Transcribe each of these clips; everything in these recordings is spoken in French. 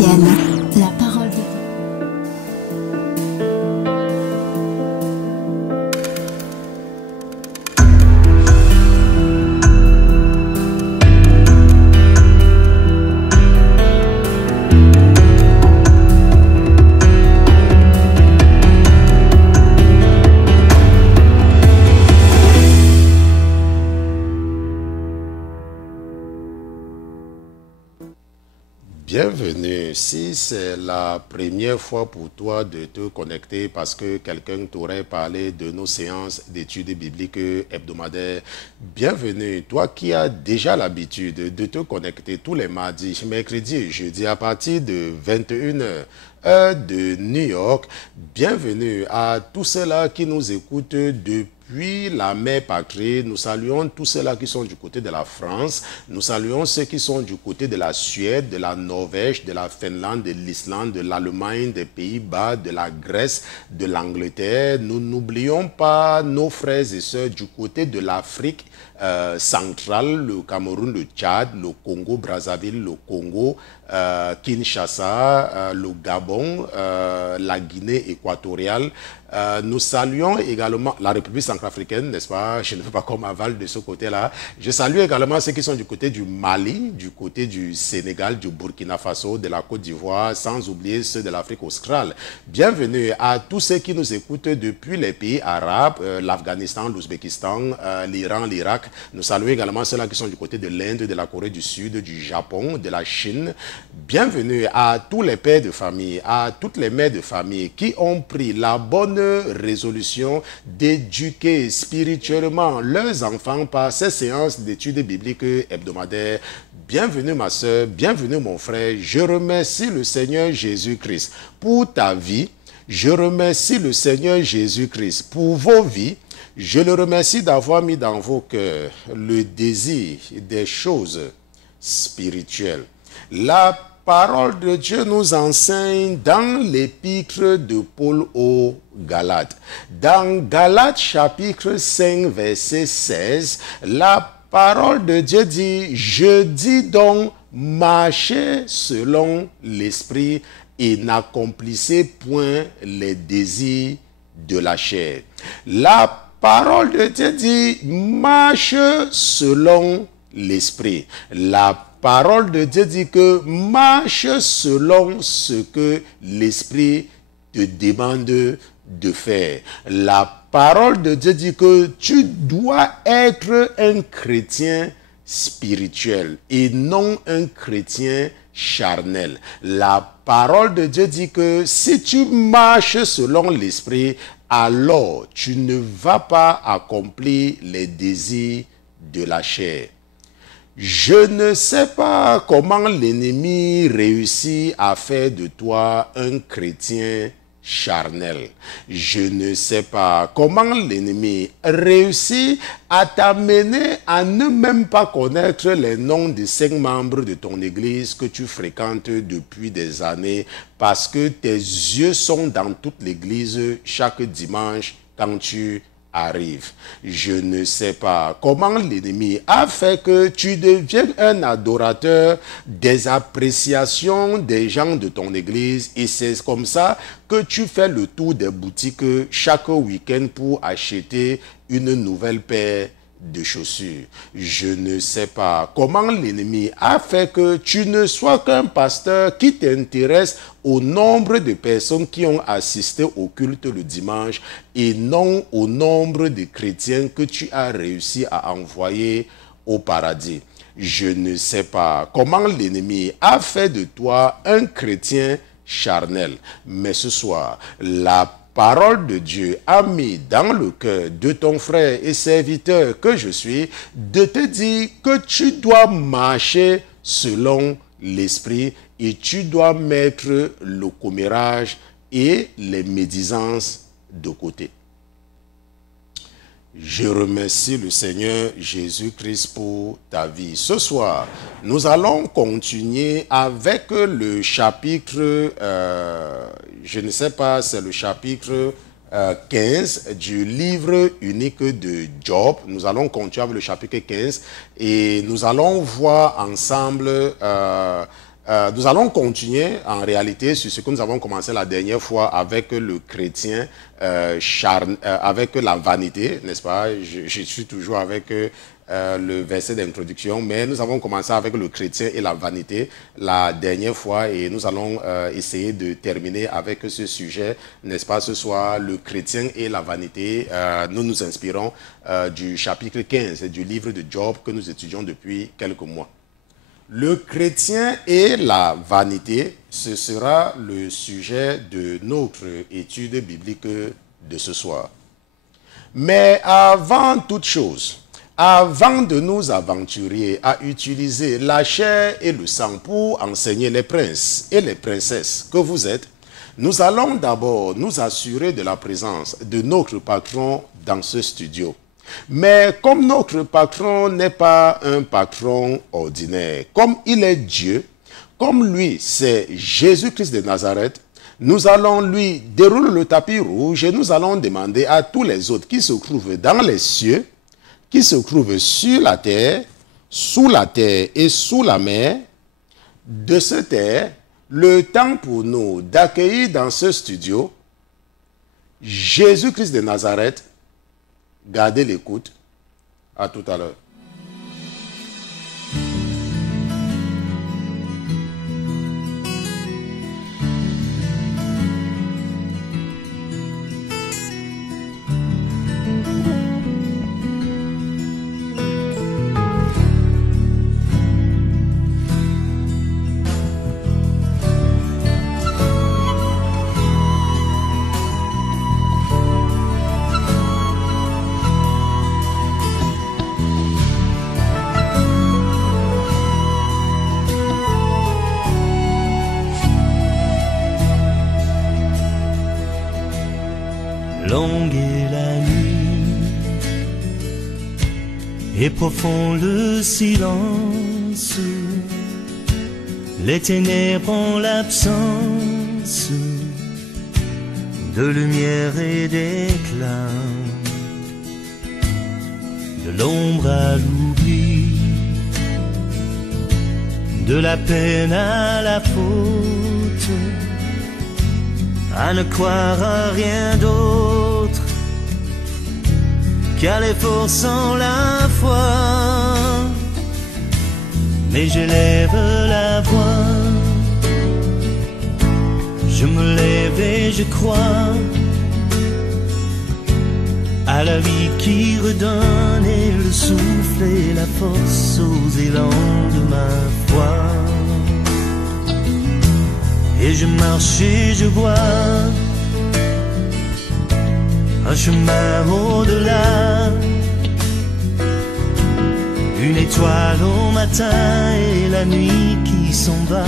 chrétienne, la parole de Dieu. Bienvenue. Si c'est la première fois pour toi de te connecter parce que quelqu'un t'aurait parlé de nos séances d'études bibliques hebdomadaires, bienvenue. Toi qui as déjà l'habitude de te connecter tous les mardis, mercredis et jeudis à partir de 21h, heure de New York, bienvenue à tous ceux-là qui nous écoutent depuis la mère patrie. Nous saluons tous ceux-là qui sont du côté de la France. Nous saluons ceux qui sont du côté de la Suède, de la Norvège, de la Finlande, de l'Islande, de l'Allemagne, des Pays-Bas, de la Grèce, de l'Angleterre. Nous n'oublions pas nos frères et sœurs du côté de l'Afrique centrale, le Cameroun, le Tchad, le Congo, Brazzaville, le Congo, Kinshasa, le Gabon, la Guinée équatoriale. Nous saluons également la République centrafricaine, n'est-ce pas? Je ne fais pas comme aval de ce côté-là. Je salue également ceux qui sont du côté du Mali, du côté du Sénégal, du Burkina Faso, de la Côte d'Ivoire, sans oublier ceux de l'Afrique australe. Bienvenue à tous ceux qui nous écoutent depuis les pays arabes, l'Afghanistan, l'Ouzbékistan, l'Iran, l'Irak. Nous saluons également ceux-là qui sont du côté de l'Inde, de la Corée du Sud, du Japon, de la Chine. Bienvenue à tous les pères de famille, à toutes les mères de famille qui ont pris la bonne résolution d'éduquer spirituellement leurs enfants par ces séances d'études bibliques hebdomadaires. Bienvenue ma soeur, bienvenue mon frère. Je remercie le Seigneur Jésus-Christ pour ta vie. Je remercie le Seigneur Jésus-Christ pour vos vies. Je le remercie d'avoir mis dans vos cœurs le désir des choses spirituelles. La parole de Dieu nous enseigne dans l'épître de Paul aux Galates. Dans Galates chapitre 5 verset 16, la parole de Dieu dit « Je dis donc, marchez selon l'esprit et n'accomplissez point les désirs de la chair. » La parole de Dieu dit « Marche selon l'esprit ». La parole de Dieu dit que marche selon ce que l'esprit te demande de faire. La parole de Dieu dit que tu dois être un chrétien spirituel et non un chrétien charnel. La parole de Dieu dit que si tu marches selon l'esprit, alors tu ne vas pas accomplir les désirs de la chair. Je ne sais pas comment l'ennemi réussit à faire de toi un chrétien charnel. Je ne sais pas comment l'ennemi réussit à t'amener à ne même pas connaître les noms des 5 membres de ton église que tu fréquentes depuis des années parce que tes yeux sont dans toute l'église chaque dimanche quand tu arrive. Je ne sais pas comment l'ennemi a fait que tu deviennes un adorateur des appréciations des gens de ton église et c'est comme ça que tu fais le tour des boutiques chaque week-end pour acheter une nouvelle paire de chaussures. Je ne sais pas comment l'ennemi a fait que tu ne sois qu'un pasteur qui t'intéresse au nombre de personnes qui ont assisté au culte le dimanche et non au nombre de chrétiens que tu as réussi à envoyer au paradis. Je ne sais pas comment l'ennemi a fait de toi un chrétien charnel. Mais ce soir, la parole de Dieu a mis dans le cœur de ton frère et serviteur que je suis de te dire que tu dois marcher selon l'esprit et tu dois mettre le commérage et les médisances de côté. Je remercie le Seigneur Jésus-Christ pour ta vie. Ce soir, nous allons continuer avec le chapitre, je ne sais pas, c'est le chapitre 15 du livre unique de Job. Nous allons continuer avec le chapitre 15 et nous allons voir ensemble Nous allons continuer en réalité sur ce que nous avons commencé la dernière fois avec le chrétien, avec la vanité, n'est-ce pas? Je suis toujours avec le verset d'introduction, mais nous avons commencé avec le chrétien et la vanité la dernière fois et nous allons essayer de terminer avec ce sujet, n'est-ce pas? Ce soir, le chrétien et la vanité. Nous nous inspirons du chapitre 15 du livre de Job que nous étudions depuis quelques mois. Le chrétien et la vanité, ce sera le sujet de notre étude biblique de ce soir. Mais avant toute chose, avant de nous aventurer à utiliser la chair et le sang pour enseigner les princes et les princesses que vous êtes, nous allons d'abord nous assurer de la présence de notre patron dans ce studio. Mais comme notre patron n'est pas un patron ordinaire, comme il est Dieu, comme lui c'est Jésus-Christ de Nazareth, nous allons lui dérouler le tapis rouge et nous allons demander à tous les autres qui se trouvent dans les cieux, qui se trouvent sur la terre, sous la terre et sous la mer, de se taire, le temps pour nous d'accueillir dans ce studio Jésus-Christ de Nazareth. Gardez l'écoute. À tout à l'heure. Longue est la nuit et profond le silence, les ténèbres ont l'absence de lumière et d'éclat, de l'ombre à l'oubli, de la peine à la faute, à ne croire à rien d'autre qu'à l'effort sans la foi. Mais j'élève la voix, je me lève et je crois à la vie qui redonne et le souffle et la force aux élans de ma foi. Et je marche et je vois un chemin au-delà, une étoile au matin et la nuit qui s'en va.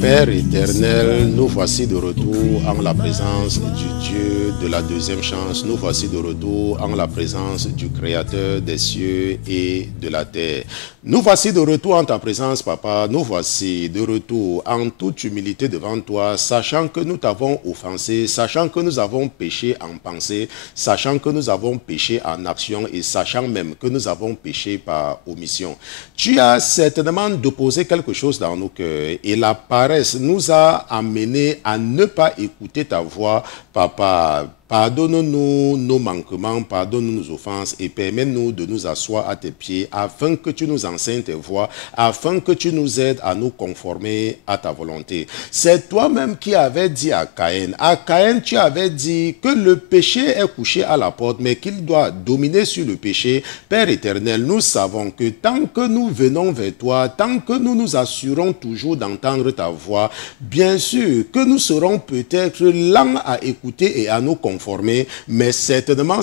Père éternel, nous voici de retour en la présence du Dieu de la deuxième chance. Nous voici de retour en la présence du Créateur des cieux et de la terre. Nous voici de retour en ta présence, Papa. Nous voici de retour en toute humilité devant toi, sachant que nous t'avons offensé, sachant que nous avons péché en pensée, sachant que nous avons péché en action et sachant même que nous avons péché par omission. Tu as certainement déposé quelque chose dans nos cœurs et la paresse nous a amenés à ne pas écouter ta voix, Papa. Pardonne-nous nos manquements, pardonne-nous nos offenses et permets-nous de nous asseoir à tes pieds afin que tu nous enseignes tes voies, afin que tu nous aides à nous conformer à ta volonté. C'est toi-même qui avais dit à Caïn, tu avais dit que le péché est couché à la porte, mais qu'il doit dominer sur le péché. Père éternel, nous savons que tant que nous venons vers toi, tant que nous nous assurons toujours d'entendre ta voix, bien sûr que nous serons peut-être lents à écouter et à nous conformer, mais certainement,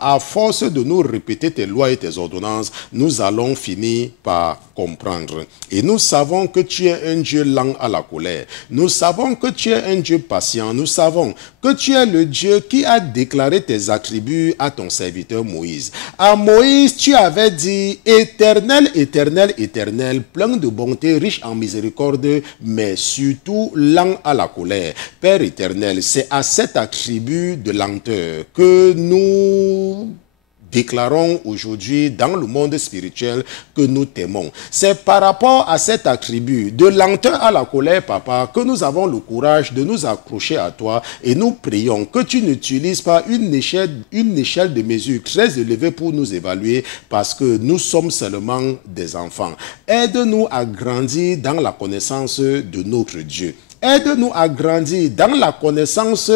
à force de nous répéter tes lois et tes ordonnances, nous allons finir par comprendre. Et nous savons que tu es un Dieu lent à la colère. Nous savons que tu es un Dieu patient. Nous savons que tu es le Dieu qui a déclaré tes attributs à ton serviteur Moïse. À Moïse, tu avais dit, éternel, éternel, éternel, plein de bonté, riche en miséricorde, mais surtout lent à la colère. Père éternel, c'est à cet attribut de lenteur que nous déclarons aujourd'hui dans le monde spirituel que nous t'aimons. C'est par rapport à cet attribut de lenteur à la colère, papa, que nous avons le courage de nous accrocher à toi et nous prions que tu n'utilises pas une échelle de mesure très élevée pour nous évaluer parce que nous sommes seulement des enfants. Aide-nous à grandir dans la connaissance de notre Dieu. Aide-nous à grandir dans la connaissance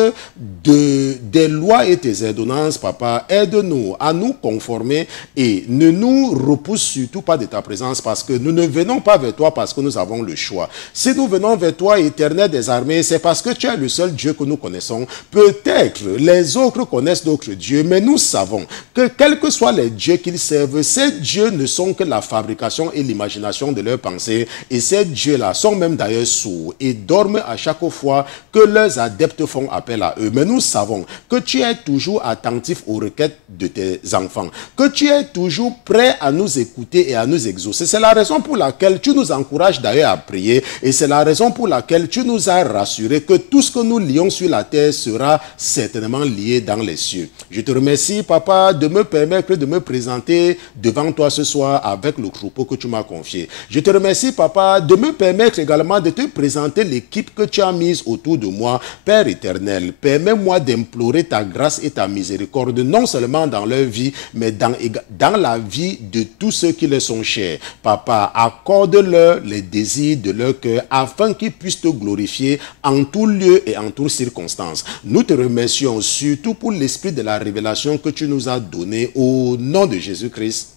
des lois et tes ordonnances, papa. Aide-nous à nous conformer et ne nous repousse surtout pas de ta présence parce que nous ne venons pas vers toi parce que nous avons le choix. Si nous venons vers toi, Éternel des armées, c'est parce que tu es le seul Dieu que nous connaissons. Peut-être les autres connaissent d'autres dieux, mais nous savons que quels que soient les dieux qu'ils servent, ces dieux ne sont que la fabrication et l'imagination de leurs pensées. Et ces dieux-là sont même d'ailleurs sourds et dorment à chaque fois que leurs adeptes font appel à eux. Mais nous savons que tu es toujours attentif aux requêtes de tes enfants, que tu es toujours prêt à nous écouter et à nous exaucer. C'est la raison pour laquelle tu nous encourages d'ailleurs à prier et c'est la raison pour laquelle tu nous as rassuré que tout ce que nous lions sur la terre sera certainement lié dans les cieux. Je te remercie, papa, de me permettre de me présenter devant toi ce soir avec le troupeau que tu m'as confié. Je te remercie, papa, de me permettre également de te présenter l'équipe que tu as mise autour de moi. Père éternel, permets-moi d'implorer ta grâce et ta miséricorde, non seulement dans leur vie, mais dans la vie de tous ceux qui leur sont chers. Papa, accorde-leur les désirs de leur cœur, afin qu'ils puissent te glorifier en tout lieu et en toutes circonstances. Nous te remercions surtout pour l'esprit de la révélation que tu nous as donné au nom de Jésus-Christ,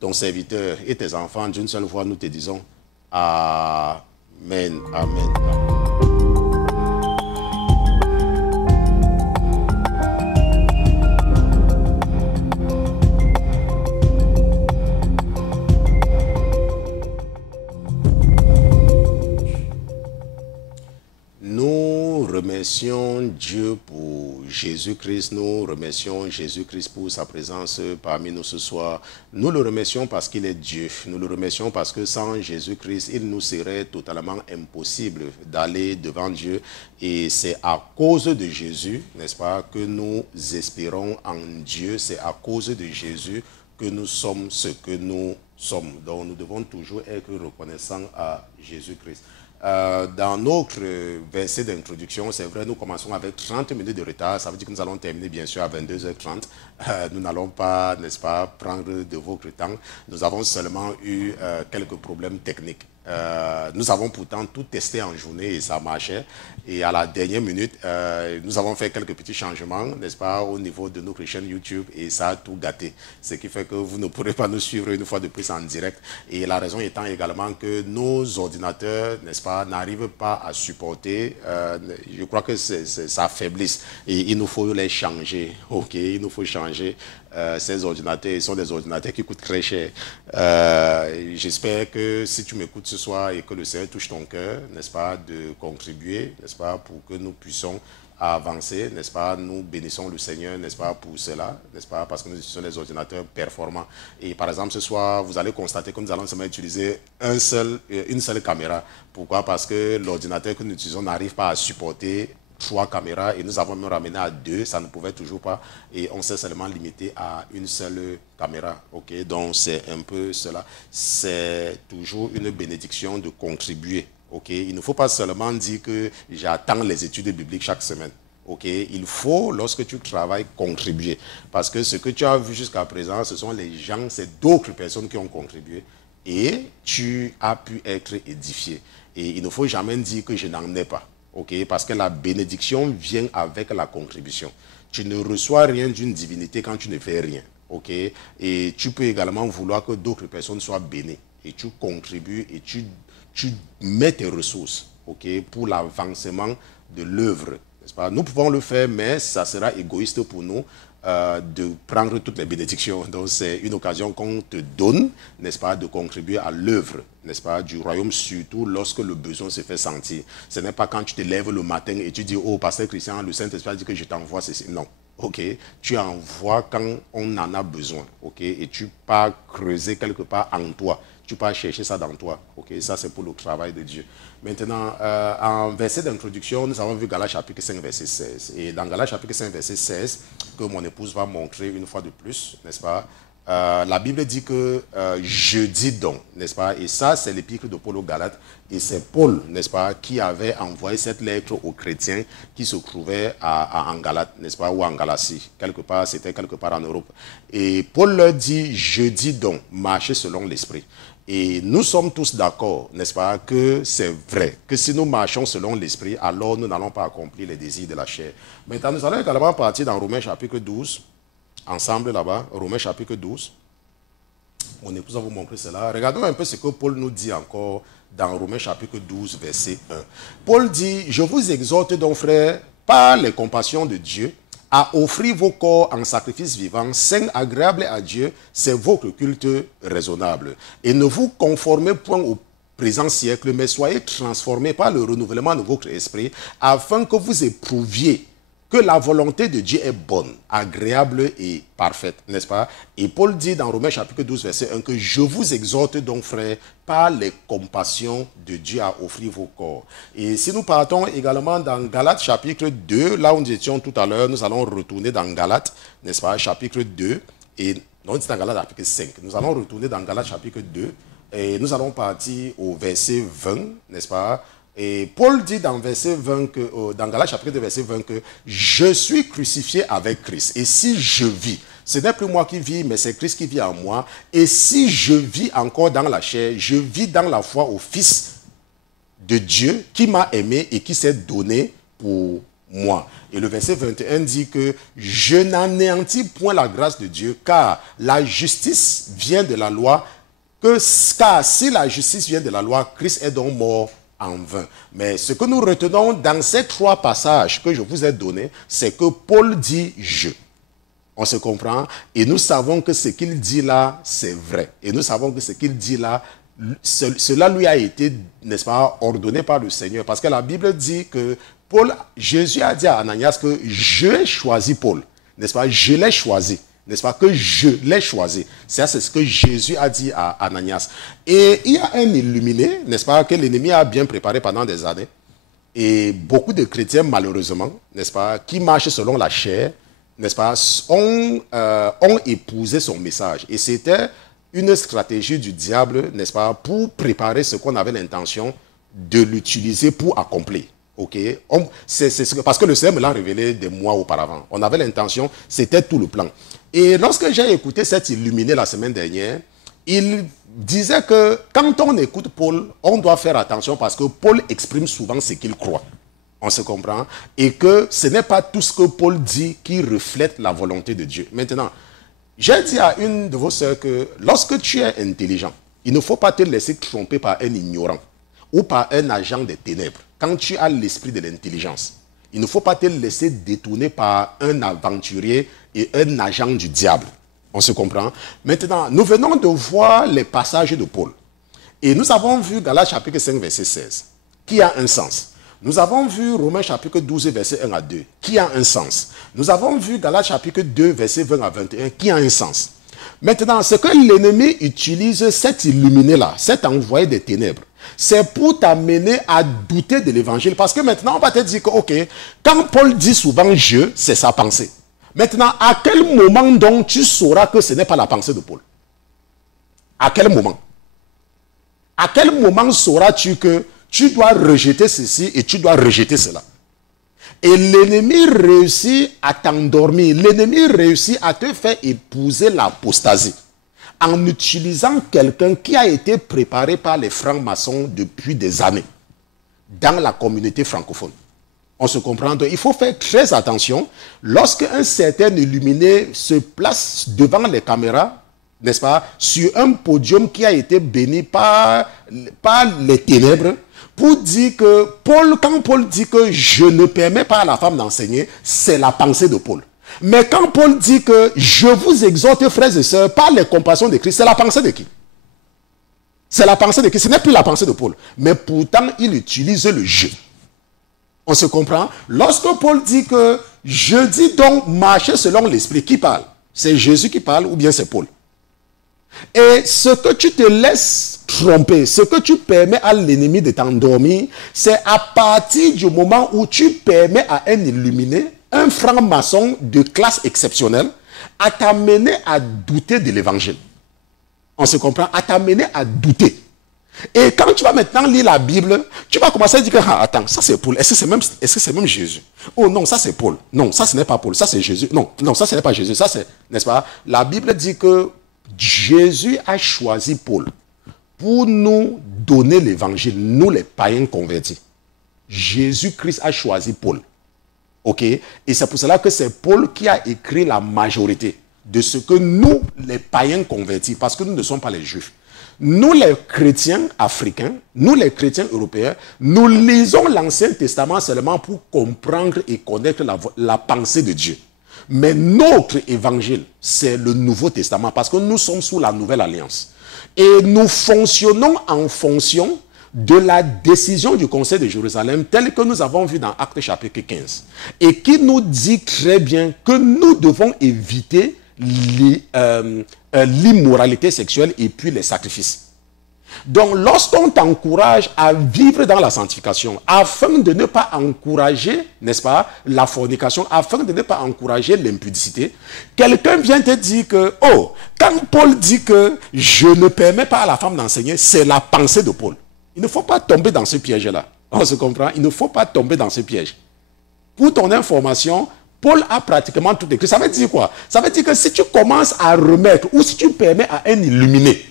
ton serviteur et tes enfants. D'une seule voix, nous te disons Amen. Amen. Amen. Nous remercions Dieu pour Jésus-Christ, nous remercions Jésus-Christ pour sa présence parmi nous ce soir. Nous le remercions parce qu'il est Dieu. Nous le remercions parce que sans Jésus-Christ, il nous serait totalement impossible d'aller devant Dieu. Et c'est à cause de Jésus, n'est-ce pas, que nous espérons en Dieu. C'est à cause de Jésus que nous sommes ce que nous sommes. Donc nous devons toujours être reconnaissants à Jésus-Christ. Dans notre verset d'introduction, c'est vrai, nous commençons avec 30 minutes de retard. Ça veut dire que nous allons terminer bien sûr à 22h30. Nous n'allons pas, n'est-ce pas, prendre de votre temps. Nous avons seulement eu quelques problèmes techniques. Nous avons pourtant tout testé en journée et ça marchait. Et à la dernière minute, nous avons fait quelques petits changements, n'est-ce pas, au niveau de notre chaîne YouTube et ça a tout gâté. Ce qui fait que vous ne pourrez pas nous suivre une fois de plus en direct. Et la raison étant également que nos ordinateurs, n'est-ce pas, n'arrivent pas à supporter. Je crois que ça faiblisse et il nous faut les changer. Ok, il nous faut changer. Ces ordinateurs, ils sont des ordinateurs qui coûtent très cher. J'espère que si tu m'écoutes ce soir et que le Seigneur touche ton cœur, n'est-ce pas, de contribuer, n'est-ce pas, pour que nous puissions avancer, n'est-ce pas, nous bénissons le Seigneur, n'est-ce pas, pour cela, n'est-ce pas, parce que nous utilisons des ordinateurs performants. Et par exemple, ce soir, vous allez constater que nous allons seulement utiliser une seule caméra. Pourquoi? Parce que l'ordinateur que nous utilisons n'arrive pas à supporter 3 caméras et nous avons même ramené à 2, ça ne pouvait toujours pas et on s'est seulement limité à une seule caméra. Ok, donc c'est un peu cela. C'est toujours une bénédiction de contribuer. Ok, il ne faut pas seulement dire que j'attends les études bibliques chaque semaine. Ok, il faut, lorsque tu travailles, contribuer. Parce que ce que tu as vu jusqu'à présent, ce sont les gens, c'est d'autres personnes qui ont contribué et tu as pu être édifié. Et il ne faut jamais dire que je n'en ai pas. Okay, parce que la bénédiction vient avec la contribution. Tu ne reçois rien d'une divinité quand tu ne fais rien. Okay? Et tu peux également vouloir que d'autres personnes soient bénies. Et tu contribues et tu mets tes ressources, okay, pour l'avancement de l'œuvre. Nous pouvons le faire, mais ça sera égoïste pour nous de prendre toutes les bénédictions. Donc c'est une occasion qu'on te donne, n'est-ce pas, de contribuer à l'œuvre, n'est-ce pas, du royaume, surtout lorsque le besoin se fait sentir. Ce n'est pas quand tu te lèves le matin et tu dis, oh, pasteur Christian, le Saint-Esprit dit que je t'envoie ceci. Non. Ok, tu envoies quand on en a besoin. Ok, et tu pars creuser quelque part en toi. tu peux chercher ça dans toi. Ok, ça c'est pour le travail de Dieu. Maintenant, en verset d'introduction, nous avons vu Galates chapitre 5, verset 16. Et dans Galates chapitre 5, verset 16, que mon épouse va montrer une fois de plus, n'est-ce pas? La Bible dit que je dis donc, n'est-ce pas? Et ça, c'est l'épître de Paul aux Galates. Et c'est Paul, n'est-ce pas, qui avait envoyé cette lettre aux chrétiens qui se trouvaient en Galate, n'est-ce pas, ou en Galatie. Quelque part, c'était quelque part en Europe. Et Paul leur dit, je dis donc, marchez selon l'esprit. Et nous sommes tous d'accord, n'est-ce pas, que c'est vrai, que si nous marchons selon l'esprit, alors nous n'allons pas accomplir les désirs de la chair. Maintenant, nous allons également partir dans Romains chapitre 12, ensemble là-bas, Romains chapitre 12. Mon épouse va vous montrer cela. Regardons un peu ce que Paul nous dit encore dans Romains chapitre 12, verset 1. Paul dit, je vous exhorte donc, frères, par les compassions de Dieu, à offrir vos corps en sacrifice vivant, saint, agréable à Dieu, c'est votre culte raisonnable. Et ne vous conformez point au présent siècle, mais soyez transformés par le renouvellement de votre esprit, afin que vous éprouviez que la volonté de Dieu est bonne, agréable et parfaite, n'est-ce pas? Et Paul dit dans Romains chapitre 12, verset 1, que je vous exhorte donc, frères, par les compassions de Dieu à offrir vos corps. Et si nous partons également dans Galates chapitre 2, là où nous étions tout à l'heure, nous allons retourner dans Galates, n'est-ce pas, chapitre 2, et non, c'est dans Galates chapitre 5. Nous allons retourner dans Galates chapitre 2, et nous allons partir au verset 20, n'est-ce pas? Et Paul dit dans verset 20 que, dans Galates chapitre 2, verset 20 que je suis crucifié avec Christ. Et si je vis, ce n'est plus moi qui vis, mais c'est Christ qui vit en moi. Et si je vis encore dans la chair, je vis dans la foi au Fils de Dieu qui m'a aimé et qui s'est donné pour moi. Et le verset 21 dit que je n'anéantis point la grâce de Dieu, car la justice vient de la loi, car si la justice vient de la loi, Christ est donc mort en vain. Mais ce que nous retenons dans ces trois passages que je vous ai donnés, c'est que Paul dit « je ». On se comprend? Et nous savons que ce qu'il dit là, c'est vrai. Et nous savons que ce qu'il dit là, cela lui a été, n'est-ce pas, ordonné par le Seigneur. Parce que la Bible dit que Jésus a dit à Ananias que « je ai choisi Paul ». N'est-ce pas? Je l'ai choisi. N'est-ce pas? Que je l'ai choisi. Ça, c'est ce que Jésus a dit à Ananias. Et il y a un illuminé, n'est-ce pas, que l'ennemi a bien préparé pendant des années. Et beaucoup de chrétiens, malheureusement, n'est-ce pas, qui marchent selon la chair, n'est-ce pas, ont épousé son message. Et c'était une stratégie du diable, n'est-ce pas, pour préparer ce qu'on avait l'intention de l'utiliser pour accomplir. Ok, parce que le Seigneur me l'a révélé des mois auparavant. On avait l'intention, c'était tout le plan. Et lorsque j'ai écouté cet illuminé la semaine dernière, il disait que quand on écoute Paul, on doit faire attention parce que Paul exprime souvent ce qu'il croit. On se comprend? Et que ce n'est pas tout ce que Paul dit qui reflète la volonté de Dieu. Maintenant, j'ai dit à une de vos sœurs que lorsque tu es intelligent, il ne faut pas te laisser tromper par un ignorant ou par un agent des ténèbres. Quand tu as l'esprit de l'intelligence, il ne faut pas te laisser détourner par un aventurier et un agent du diable. On se comprend? Maintenant, nous venons de voir les passages de Paul. Et nous avons vu Galates chapitre 5, verset 16, qui a un sens. Nous avons vu Romains chapitre 12, verset 1 à 2, qui a un sens. Nous avons vu Galates chapitre 2, verset 20 à 21, qui a un sens. Maintenant, ce que l'ennemi utilise, cet illuminé-là, cet envoyé des ténèbres, c'est pour t'amener à douter de l'évangile. Parce que maintenant, on va te dire que, ok, quand Paul dit souvent « je », c'est sa pensée. Maintenant, à quel moment donc tu sauras que ce n'est pas la pensée de Paul? À quel moment? À quel moment sauras-tu que tu dois rejeter ceci et tu dois rejeter cela? Et l'ennemi réussit à t'endormir. L'ennemi réussit à te faire épouser l'apostasie en utilisant quelqu'un qui a été préparé par les francs-maçons depuis des années dans la communauté francophone. On se comprend. Donc, il faut faire très attention lorsque un certain illuminé se place devant les caméras, n'est-ce pas, sur un podium qui a été béni par les ténèbres, pour dire que quand Paul dit que je ne permets pas à la femme d'enseigner, c'est la pensée de Paul. Mais quand Paul dit que je vous exhorte, frères et sœurs, par les compassions de Christ, c'est la pensée de qui? C'est la pensée de qui? Ce n'est plus la pensée de Paul. Mais pourtant, il utilise le je. On se comprend? Lorsque Paul dit que je dis donc marcher selon l'esprit, qui parle? C'est Jésus qui parle ou bien c'est Paul? Et ce que tu te laisses tromper, ce que tu permets à l'ennemi de t'endormir, c'est à partir du moment où tu permets à un illuminé, un franc-maçon de classe exceptionnelle, à t'amener à douter de l'évangile. On se comprend? À t'amener à douter. Et quand tu vas maintenant lire la Bible, tu vas commencer à dire que, ah, attends, ça c'est Paul, est-ce que c'est même Jésus? Oh non, ça c'est Paul. Non, ça ce n'est pas Paul, ça c'est Jésus. Non, non, ça ce n'est pas Jésus, ça c'est, n'est-ce pas? La Bible dit que Jésus a choisi Paul pour nous donner l'évangile, nous les païens convertis. Jésus-Christ a choisi Paul. Ok? Et c'est pour cela que c'est Paul qui a écrit la majorité de ce que nous, les païens convertis, parce que nous ne sommes pas les juifs. Nous, les chrétiens africains, nous, les chrétiens européens, nous lisons l'Ancien Testament seulement pour comprendre et connaître la pensée de Dieu. Mais notre évangile, c'est le Nouveau Testament, parce que nous sommes sous la Nouvelle Alliance. Et nous fonctionnons en fonction de la décision du Conseil de Jérusalem, telle que nous avons vu dans Actes chapitre 15, et qui nous dit très bien que nous devons éviter l'immoralité sexuelle et puis les sacrifices. Donc, lorsqu'on t'encourage à vivre dans la sanctification, afin de ne pas encourager, n'est-ce pas, la fornication, afin de ne pas encourager l'impudicité, quelqu'un vient te dire que, oh, quand Paul dit que je ne permets pas à la femme d'enseigner, c'est la pensée de Paul. Il ne faut pas tomber dans ce piège-là. On se comprend? Il ne faut pas tomber dans ce piège. Pour ton information, Paul a pratiquement tout écrit. Ça veut dire quoi? Ça veut dire que si tu commences à remettre, ou si tu permets à un illuminé,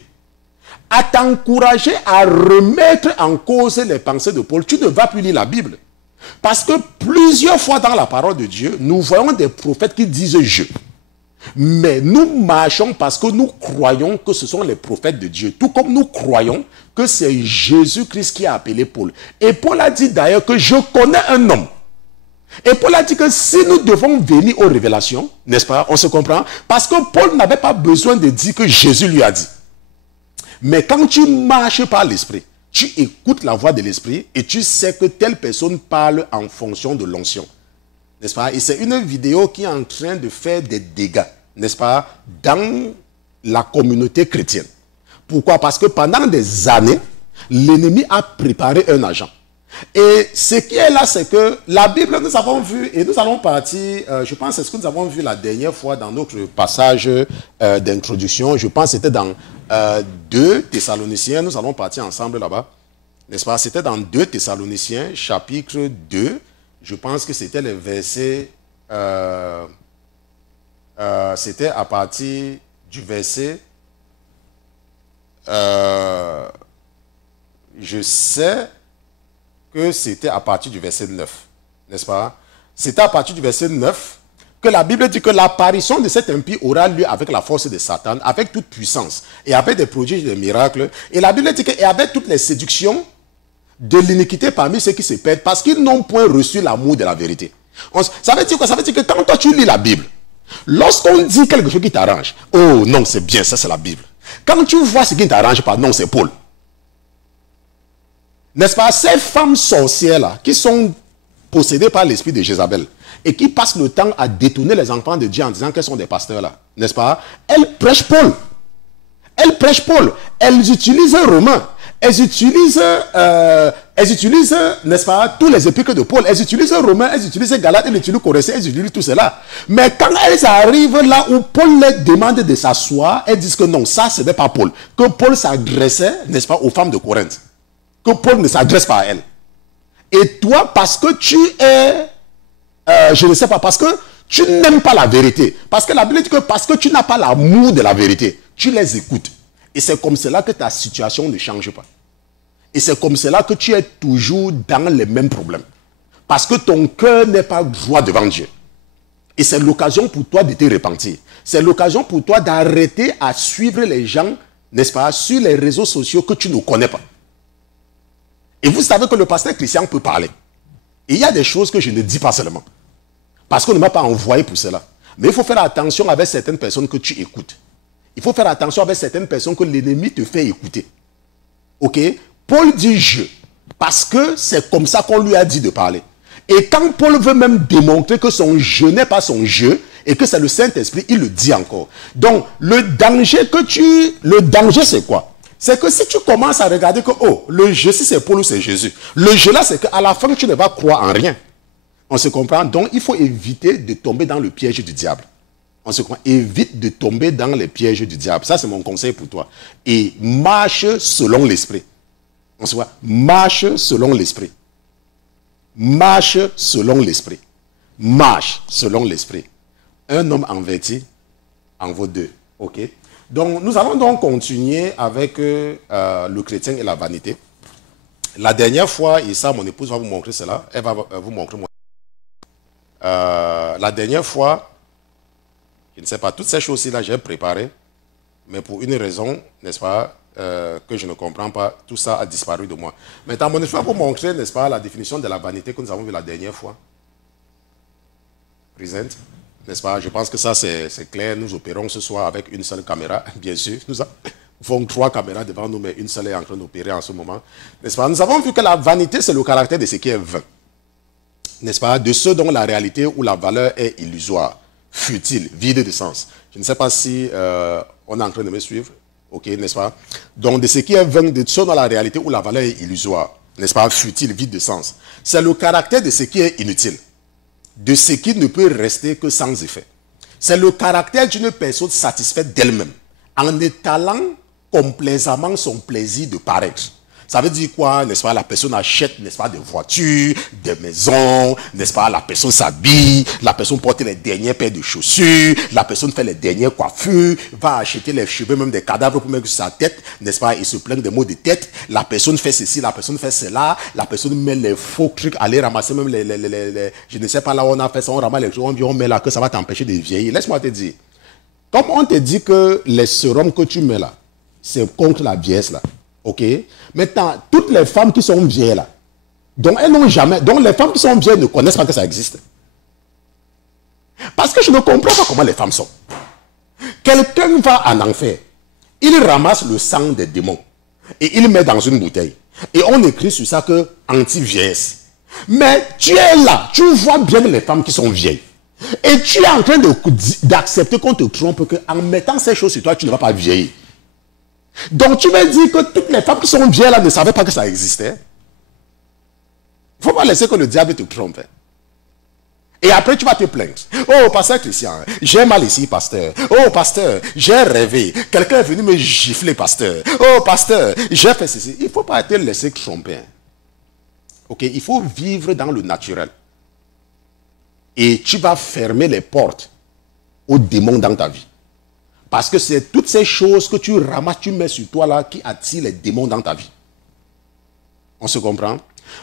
à t'encourager à remettre en cause les pensées de Paul, tu ne vas plus lire la Bible. Parce que plusieurs fois dans la parole de Dieu, nous voyons des prophètes qui disent « je ». Mais nous marchons parce que nous croyons que ce sont les prophètes de Dieu. Tout comme nous croyons que c'est Jésus-Christ qui a appelé Paul. Et Paul a dit d'ailleurs que je connais un homme. Et Paul a dit que si nous devons venir aux révélations, n'est-ce pas, on se comprend, parce que Paul n'avait pas besoin de dire que Jésus lui a dit. Mais quand tu marches par l'esprit, tu écoutes la voix de l'esprit et tu sais que telle personne parle en fonction de l'onction. N'est-ce pas? Et c'est une vidéo qui est en train de faire des dégâts, n'est-ce pas, dans la communauté chrétienne. Pourquoi? Parce que pendant des années, l'ennemi a préparé un agent. Et ce qui est là, c'est que la Bible, nous avons vu, et nous allons partir, je pense c'est ce que nous avons vu la dernière fois dans notre passage d'introduction, je pense que c'était dans 2 Thessaloniciens, nous allons partir ensemble là-bas, n'est-ce pas? C'était dans 2 Thessaloniciens, chapitre 2, je pense que c'était le verset, c'était à partir du verset, je sais que c'était à partir du verset 9, n'est-ce pas? C'était à partir du verset 9 que la Bible dit que l'apparition de cet impie aura lieu avec la force de Satan, avec toute puissance, et avec des prodiges et des miracles. Et la Bible dit que, et avec toutes les séductions de l'iniquité parmi ceux qui se perdent, parce qu'ils n'ont point reçu l'amour de la vérité. Ça veut dire quoi? Ça veut dire que quand toi tu lis la Bible, lorsqu'on dit quelque chose qui t'arrange, oh non, c'est bien, ça c'est la Bible. Quand tu vois ce qui ne t'arrange pas, non, c'est Paul. N'est-ce pas? Ces femmes sorcières-là, qui sont possédées par l'esprit de Jézabel, et qui passent le temps à détourner les enfants de Dieu en disant qu'elles sont des pasteurs-là, n'est-ce pas? Elles prêchent Paul. Elles prêchent Paul. Elles utilisent Romains. Elles utilisent, n'est-ce pas, tous les épîtres de Paul. Elles utilisent Romains, elles utilisent Galates, elles utilisent Corinthiens, elles utilisent tout cela. Mais quand elles arrivent là où Paul leur demande de s'asseoir, elles disent que non, ça, ce n'est pas Paul. Que Paul s'adressait, n'est-ce pas, aux femmes de Corinthe. Que Paul ne s'adresse pas à elles. Et toi, parce que tu es, je ne sais pas, parce que tu n'aimes pas la vérité. Parce que la Bible dit que parce que tu n'as pas l'amour de la vérité, tu les écoutes. Et c'est comme cela que ta situation ne change pas. Et c'est comme cela que tu es toujours dans les mêmes problèmes. Parce que ton cœur n'est pas droit devant Dieu. Et c'est l'occasion pour toi de te repentir. C'est l'occasion pour toi d'arrêter à suivre les gens, n'est-ce pas, sur les réseaux sociaux que tu ne connais pas. Et vous savez que le pasteur Christian peut parler. Et il y a des choses que je ne dis pas seulement. Parce qu'on ne m'a pas envoyé pour cela. Mais il faut faire attention avec certaines personnes que tu écoutes. Il faut faire attention avec certaines personnes que l'ennemi te fait écouter. Ok? Paul dit « je ». Parce que c'est comme ça qu'on lui a dit de parler. Et quand Paul veut même démontrer que son « je » n'est pas son « je », Et que c'est le Saint-Esprit, il le dit encore. Donc, le danger c'est quoi? C'est que si tu commences à regarder que, oh, le je, si c'est Paul ou c'est Jésus, le je là, c'est qu'à la fin, tu ne vas croire en rien. On se comprend? Donc, il faut éviter de tomber dans le piège du diable. On se comprend? Évite de tomber dans les pièges du diable. Ça, c'est mon conseil pour toi. Et marche selon l'esprit. On se voit? Marche selon l'esprit. Marche selon l'esprit. Marche selon l'esprit. Un homme converti en vaut deux. OK? Donc, nous allons donc continuer avec le chrétien et la vanité. La dernière fois, et ça, mon épouse va vous montrer cela. Elle va vous montrer moi. La dernière fois, je ne sais pas, toutes ces choses-là, j'ai préparé. Mais pour une raison, n'est-ce pas, que je ne comprends pas, tout ça a disparu de moi. Maintenant, mon épouse va vous montrer, n'est-ce pas, la définition de la vanité que nous avons vue la dernière fois. Présente. N'est-ce pas? Je pense que ça, c'est clair. Nous opérons ce soir avec une seule caméra, bien sûr. Nous avons 3 caméras devant nous, mais une seule est en train d'opérer en ce moment. N'est-ce pas? Nous avons vu que la vanité, c'est le caractère de ce qui est vain. N'est-ce pas? De ceux dont la réalité ou la valeur est illusoire, futile, vide de sens. Je ne sais pas si on est en train de me suivre. OK, n'est-ce pas? Donc, de ce qui est vain, de ceux dont la réalité ou la valeur est illusoire, n'est-ce pas? Futile, vide de sens. C'est le caractère de ce qui est inutile, de ce qui ne peut rester que sans effet. C'est le caractère d'une personne satisfaite d'elle-même, en étalant complaisamment son plaisir de paraître. Ça veut dire quoi, n'est-ce pas? La personne achète, n'est-ce pas, des voitures, des maisons, n'est-ce pas? La personne s'habille, la personne porte les dernières paires de chaussures, la personne fait les dernières coiffures, va acheter les cheveux, même des cadavres pour mettre sur sa tête, n'est-ce pas? Il se plaint des maux de tête. La personne fait ceci, la personne fait cela, la personne met les faux trucs, aller ramasser même je ne sais pas là où on a fait ça, on ramasse les choses, on met là que ça va t'empêcher de vieillir. Laisse-moi te dire. Comme on te dit que les sérums que tu mets là, c'est contre la vieillesse là. OK? Maintenant, toutes les femmes qui sont vieilles là, donc elles n'ont jamais, donc les femmes qui sont vieilles ne connaissent pas que ça existe. Parce que je ne comprends pas comment les femmes sont. Quelqu'un va en enfer, il ramasse le sang des démons et il met dans une bouteille. Et on écrit sur ça que anti-vieillesse. Mais tu es là, tu vois bien les femmes qui sont vieilles. Et tu es en train d'accepter qu'on te trompe qu'en mettant ces choses sur toi, tu ne vas pas vieillir. Donc tu veux dire que toutes les femmes qui sont vieilles là ne savaient pas que ça existait. Il ne faut pas laisser que le diable te trompe. Et après tu vas te plaindre. Oh pasteur Christian, j'ai mal ici pasteur. Oh pasteur, j'ai rêvé. Quelqu'un est venu me gifler pasteur. Oh pasteur, j'ai fait ceci. Il ne faut pas te laisser tromper. Ok, il faut vivre dans le naturel. Et tu vas fermer les portes aux démons dans ta vie. Parce que c'est toutes ces choses que tu ramasses, tu mets sur toi là, qui attirent les démons dans ta vie. On se comprend?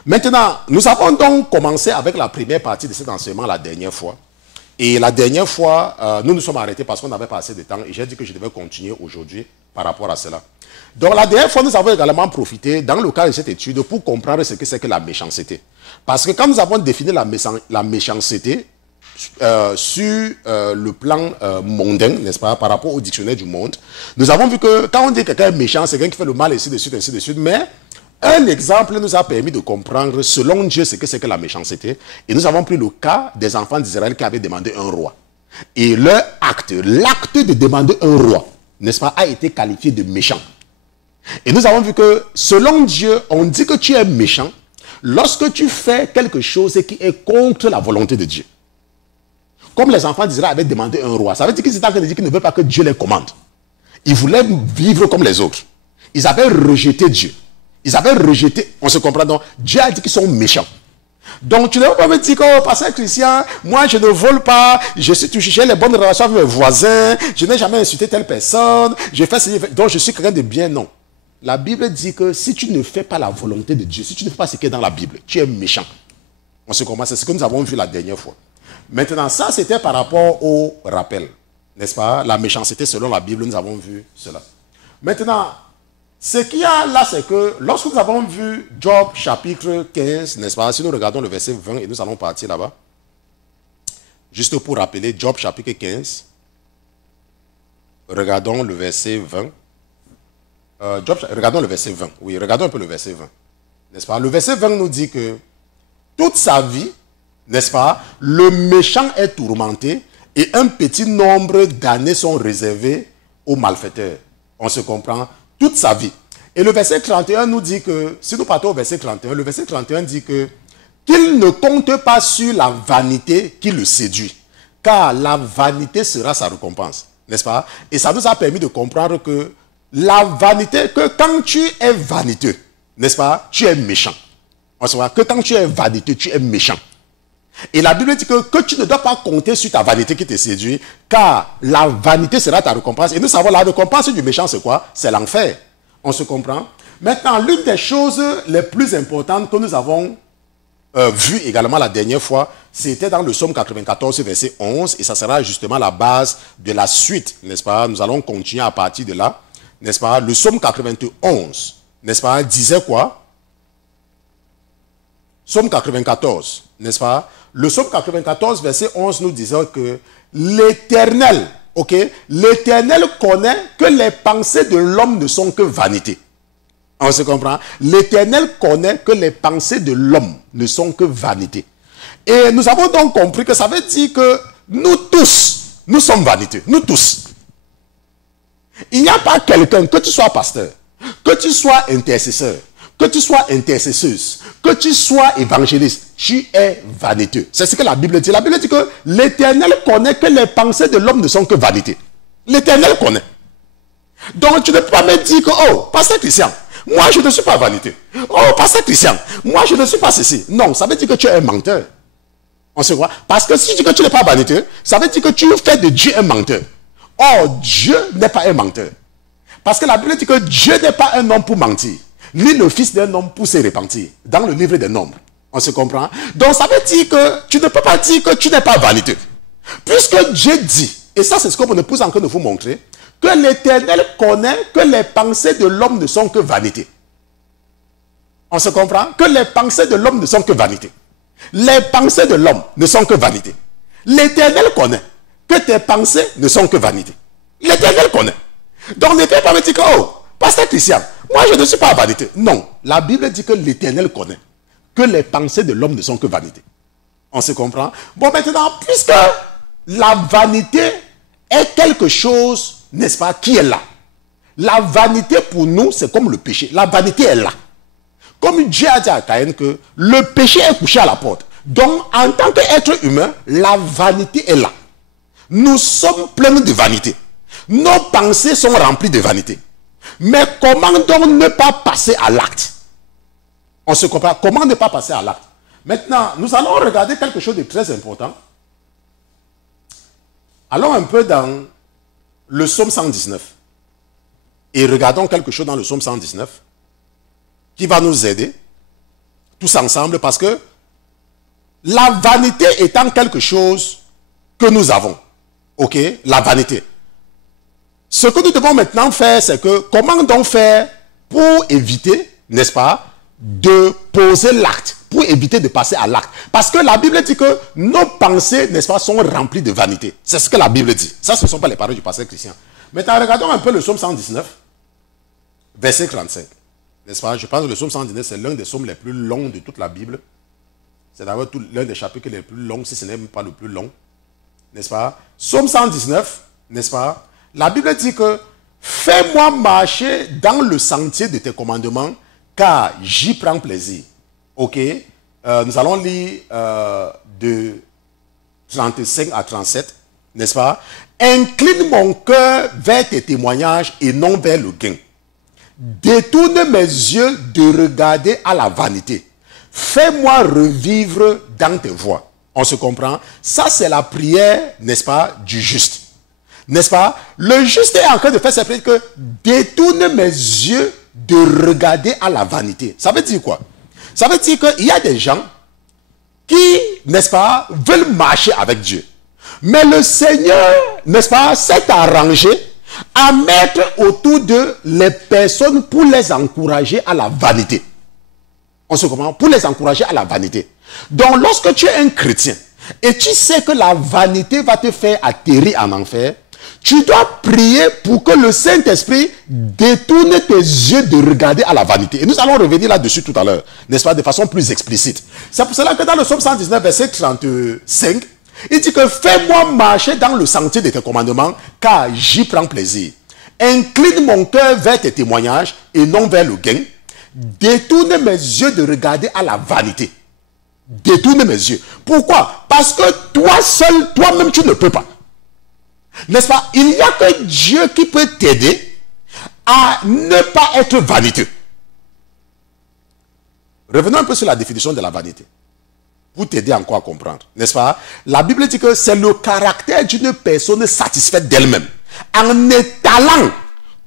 Maintenant, nous avons donc commencé avec la première partie de cet enseignement la dernière fois. Et la dernière fois, nous nous sommes arrêtés parce qu'on n'avait pas assez de temps. Et j'ai dit que je devais continuer aujourd'hui par rapport à cela. Donc la dernière fois, nous avons également profité, dans le cadre de cette étude, pour comprendre ce que c'est que la méchanceté. Parce que quand nous avons défini la méchanceté, sur le plan mondain, n'est-ce pas, par rapport au dictionnaire du monde, nous avons vu que quand on dit que quelqu'un est méchant, c'est quelqu'un qui fait le mal, ainsi de suite, mais un exemple nous a permis de comprendre, selon Dieu, ce que c'est que la méchanceté. Et nous avons pris le cas des enfants d'Israël qui avaient demandé un roi. Et leur acte, l'acte de demander un roi, n'est-ce pas, a été qualifié de méchant. Et nous avons vu que, selon Dieu, on dit que tu es méchant lorsque tu fais quelque chose qui est contre la volonté de Dieu. Comme les enfants d'Israël avaient demandé un roi. Ça veut dire qu'ils étaient en train de dire qu'ils ne veulent pas que Dieu les commande. Ils voulaient vivre comme les autres. Ils avaient rejeté Dieu. Ils avaient rejeté, on se comprend donc, Dieu a dit qu'ils sont méchants. Donc tu ne peux pas me dire que, oh, pasteur Christian, moi je ne vole pas, j'ai les bonnes relations avec mes voisins, je n'ai jamais insulté telle personne, donc je suis quelqu'un de bien, non. La Bible dit que si tu ne fais pas la volonté de Dieu, si tu ne fais pas ce qui est dans la Bible, tu es méchant. On se comprend, c'est ce que nous avons vu la dernière fois. Maintenant, ça, c'était par rapport au rappel. N'est-ce pas? La méchanceté, selon la Bible, nous avons vu cela. Maintenant, ce qu'il y a là, c'est que lorsque nous avons vu Job chapitre 15, n'est-ce pas? Si nous regardons le verset 20, et nous allons partir là-bas. Juste pour rappeler, Job chapitre 15. Regardons le verset 20. Regardons le verset 20. Oui, regardons un peu le verset 20. N'est-ce pas? Le verset 20 nous dit que toute sa vie, n'est-ce pas, le méchant est tourmenté et un petit nombre d'années sont réservées aux malfaiteurs. On se comprend, toute sa vie. Et le verset 31 nous dit que, si nous partons au verset 31, le verset 31 dit que qu'il ne compte pas sur la vanité qui le séduit, car la vanité sera sa récompense, n'est-ce pas? Et ça nous a permis de comprendre que la vanité, que quand tu es vaniteux, n'est-ce pas, tu es méchant. On se voit que quand tu es vaniteux, tu es méchant. Et la Bible dit que tu ne dois pas compter sur ta vanité qui te séduit, car la vanité sera ta récompense. Et nous savons, la récompense du méchant, c'est quoi? C'est l'enfer. On se comprend? Maintenant, l'une des choses les plus importantes que nous avons vu également la dernière fois, c'était dans le psaume 94, verset 11, et ça sera justement la base de la suite, n'est-ce pas? Nous allons continuer à partir de là, n'est-ce pas? Le psaume 91, n'est-ce pas, disait quoi? Psaume 94, n'est-ce pas? Le psaume 94, verset 11, nous disait que l'Éternel, ok, l'Éternel connaît que les pensées de l'homme ne sont que vanité. On se comprend? L'Éternel connaît que les pensées de l'homme ne sont que vanité. Et nous avons donc compris que ça veut dire que nous tous, nous sommes vaniteux. Nous tous. Il n'y a pas quelqu'un, que tu sois pasteur, que tu sois intercesseur, que tu sois intercesseuse, que tu sois évangéliste, tu es vaniteux. C'est ce que la Bible dit. La Bible dit que l'Éternel connaît que les pensées de l'homme ne sont que vanité. L'Éternel connaît. Donc tu ne peux pas me dire que, oh, pasteur Christian, moi je ne suis pas vaniteux. Oh, pasteur Christian, moi je ne suis pas ceci. Non, ça veut dire que tu es un menteur. On se voit. Parce que si tu dis que tu n'es pas vaniteux, ça veut dire que tu fais de Dieu un menteur. Or, Dieu n'est pas un menteur. Parce que la Bible dit que Dieu n'est pas un homme pour mentir, ni le fils d'un homme pour se repentir. Dans le livre des Nombres. On se comprend? Donc ça veut dire que tu ne peux pas dire que tu n'es pas vaniteux. Puisque Dieu dit, et ça c'est ce qu'on ne peut encore de vous montrer, que l'Éternel connaît que les pensées de l'homme ne sont que vanité. On se comprend? Que les pensées de l'homme ne sont que vanité. Les pensées de l'homme ne sont que vanité. L'Éternel connaît que tes pensées ne sont que vanité. L'Éternel connaît. Donc ne peut pas me dire que, oh, pasteur Christian, moi je ne suis pas vanité. Non, la Bible dit que l'Éternel connaît que les pensées de l'homme ne sont que vanité. On se comprend? Bon, maintenant, puisque la vanité est quelque chose, n'est-ce pas, qui est là. La vanité pour nous, c'est comme le péché. La vanité est là. Comme Dieu a dit à Caïn que le péché est couché à la porte. Donc, en tant qu'être humain, la vanité est là. Nous sommes pleins de vanité. Nos pensées sont remplies de vanité. Mais comment donc ne pas passer à l'acte? On se comprend. Comment ne pas passer à l'acte? Maintenant, nous allons regarder quelque chose de très important. Allons un peu dans le psaume 119. Et regardons quelque chose dans le psaume 119 qui va nous aider tous ensemble, parce que la vanité étant quelque chose que nous avons. Ok? La vanité. Ce que nous devons maintenant faire, c'est que comment donc faire pour éviter, n'est-ce pas, de poser l'acte, pour éviter de passer à l'acte. Parce que la Bible dit que nos pensées, n'est-ce pas, sont remplies de vanité. C'est ce que la Bible dit. Ça, ce ne sont pas les paroles du pasteur Christian. Maintenant, regardons un peu le psaume 119, verset 35. N'est-ce pas? Je pense que le psaume 119, c'est l'un des psaumes les plus longs de toute la Bible. C'est d'ailleurs l'un des chapitres les plus longs, si ce n'est même pas le plus long. N'est-ce pas? Psaume 119, n'est-ce pas? La Bible dit que fais-moi marcher dans le sentier de tes commandements, car j'y prends plaisir. Ok? Nous allons lire de 35 à 37, n'est-ce pas? Incline mon cœur vers tes témoignages et non vers le gain. Détourne mes yeux de regarder à la vanité. Fais-moi revivre dans tes voies. On se comprend? Ça, c'est la prière, n'est-ce pas, du juste. N'est-ce pas? Le juste est en train de faire cette prière que détourne mes yeux de regarder à la vanité. Ça veut dire quoi? Ça veut dire qu'il y a des gens qui, n'est-ce pas, veulent marcher avec Dieu. Mais le Seigneur, n'est-ce pas, s'est arrangé à mettre autour d'eux les personnes pour les encourager à la vanité. On se comprend? Pour les encourager à la vanité. Donc, lorsque tu es un chrétien et tu sais que la vanité va te faire atterrir en enfer, tu dois prier pour que le Saint-Esprit détourne tes yeux de regarder à la vanité. Et nous allons revenir là-dessus tout à l'heure, n'est-ce pas, de façon plus explicite. C'est pour cela que dans le psaume 119, verset 35, Il dit que fais-moi marcher dans le sentier de tes commandements, car j'y prends plaisir. Incline mon cœur vers tes témoignages et non vers le gain. Détourne mes yeux de regarder à la vanité. Détourne mes yeux. Pourquoi? Parce que toi seul, toi-même, tu ne peux pas. N'est-ce pas? Il n'y a que Dieu qui peut t'aider à ne pas être vaniteux. Revenons un peu sur la définition de la vanité. Pour t'aider encore à comprendre. N'est-ce pas? La Bible dit que c'est le caractère d'une personne satisfaite d'elle-même, en étalant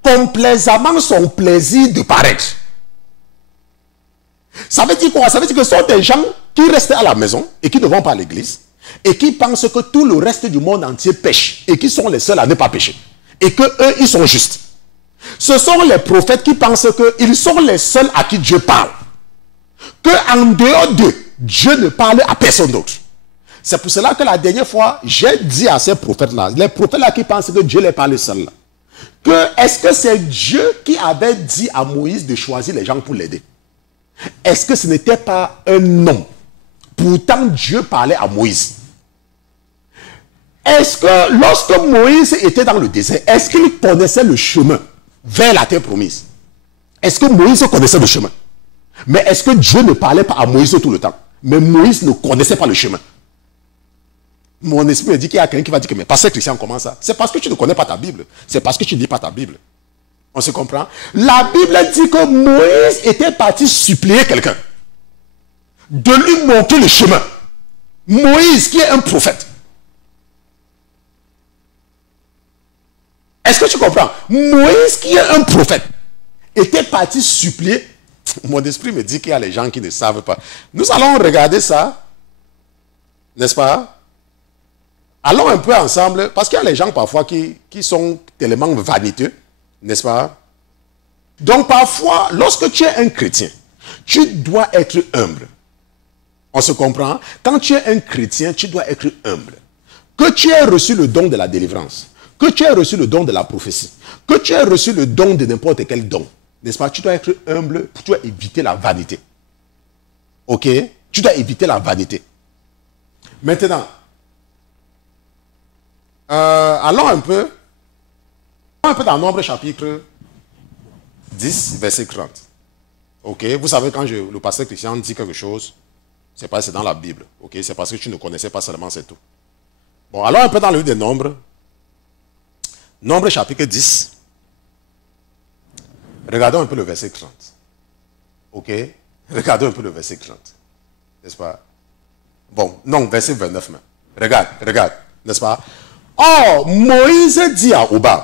complaisamment son plaisir de paraître. Ça veut dire quoi? Ça veut dire que ce sont des gens qui restent à la maison et qui ne vont pas à l'église et qui pensent que tout le reste du monde entier pêche et qui sont les seuls à ne pas pécher. Et que eux, ils sont justes. Ce sont les prophètes qui pensent qu'ils sont les seuls à qui Dieu parle. Qu'en dehors d'eux, Dieu ne parle à personne d'autre. C'est pour cela que la dernière fois, j'ai dit à ces prophètes-là, les prophètes-là qui pensent que Dieu les parle seul, là, que est-ce que c'est Dieu qui avait dit à Moïse de choisir les gens pour l'aider? Est-ce que ce n'était pas un homme? Pourtant, Dieu parlait à Moïse. Est-ce que lorsque Moïse était dans le désert, est-ce qu'il connaissait le chemin vers la terre promise? Est-ce que Moïse connaissait le chemin? Mais est-ce que Dieu ne parlait pas à Moïse tout le temps? Mais Moïse ne connaissait pas le chemin. Mon esprit me dit qu'il y a quelqu'un qui va dire que mais pasteur Christian, comment ça? C'est parce que tu ne connais pas ta Bible. C'est parce que tu ne lis pas ta Bible. On se comprend? La Bible dit que Moïse était parti supplier quelqu'un de lui montrer le chemin. Moïse qui est un prophète. Est-ce que tu comprends? Moïse qui est un prophète était parti supplier. Mon esprit me dit qu'il y a les gens qui ne savent pas. Nous allons regarder ça. N'est-ce pas? Allons un peu ensemble. Parce qu'il y a les gens parfois qui sont tellement vaniteux. N'est-ce pas? Donc parfois, lorsque tu es un chrétien, tu dois être humble. On se comprend? Quand tu es un chrétien, tu dois être humble. Que tu aies reçu le don de la délivrance, que tu aies reçu le don de la prophétie, que tu aies reçu le don de n'importe quel don, n'est-ce pas? Tu dois être humble, tu dois éviter la vanité. Ok? Tu dois éviter la vanité. Maintenant, allons un peu dans Nombre chapitre 10, verset 30. Ok? Vous savez, quand le pasteur Christian dit quelque chose, c'est parce que c'est dans la Bible. Ok? C'est parce que tu ne connaissais pas seulement, c'est tout. Bon, allons un peu dans le livre des Nombres. Nombre chapitre 10. Regardons un peu le verset 30. Ok? Regardons un peu le verset 30. N'est-ce pas? Bon, non, verset 29 même. Regarde. N'est-ce pas? Or, Moïse dit à Hobab,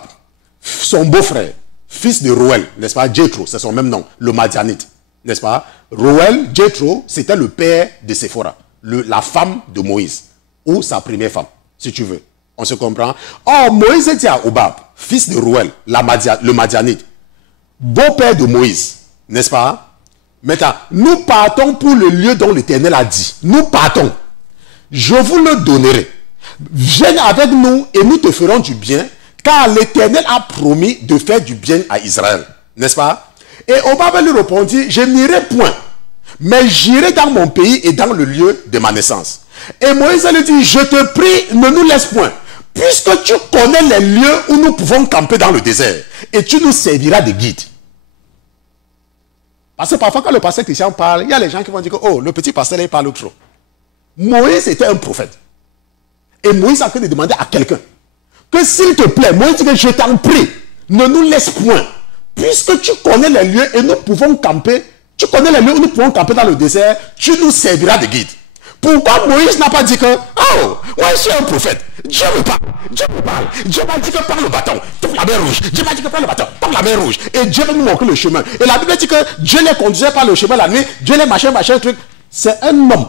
son beau-frère, fils de Reuel, n'est-ce pas? Jéthro, c'est son même nom, le Madianite. N'est-ce pas? Reuel, Jéthro, c'était le père de Séphora, la femme de Moïse, ou sa première femme, si tu veux. On se comprend? Or, Moïse dit à Hobab, fils de Reuel, le Madianite, beau-père de Moïse, n'est-ce pas? Maintenant, nous partons pour le lieu dont l'Éternel a dit. Nous partons. Je vous le donnerai. Viens avec nous et nous te ferons du bien, car l'Éternel a promis de faire du bien à Israël. N'est-ce pas? Et Hobab lui répondit, je n'irai point, mais j'irai dans mon pays et dans le lieu de ma naissance. Et Moïse lui dit, je te prie, ne nous laisse point, puisque tu connais les lieux où nous pouvons camper dans le désert, et tu nous serviras de guide. Parce que parfois quand le pasteur Christian parle, il y a les gens qui vont dire que oh, le petit pasteur il parle trop. Moïse était un prophète. Et Moïse a fait de demander à quelqu'un que s'il te plaît, Moïse dit que je t'en prie, ne nous laisse point, puisque tu connais les lieux et nous pouvons camper, tu connais les lieux où nous pouvons camper dans le désert, tu nous serviras de guide. Pourquoi Moïse n'a pas dit que oh, moi je suis un prophète, Dieu me parle, Dieu m'a dit que prends le bâton, tourne la mer rouge, Dieu m'a dit que prends le bâton, tourne la mer rouge, et Dieu va nous montrer le chemin. Et la Bible dit que Dieu les conduisait par le chemin la nuit, Dieu les machin, truc. C'est un homme.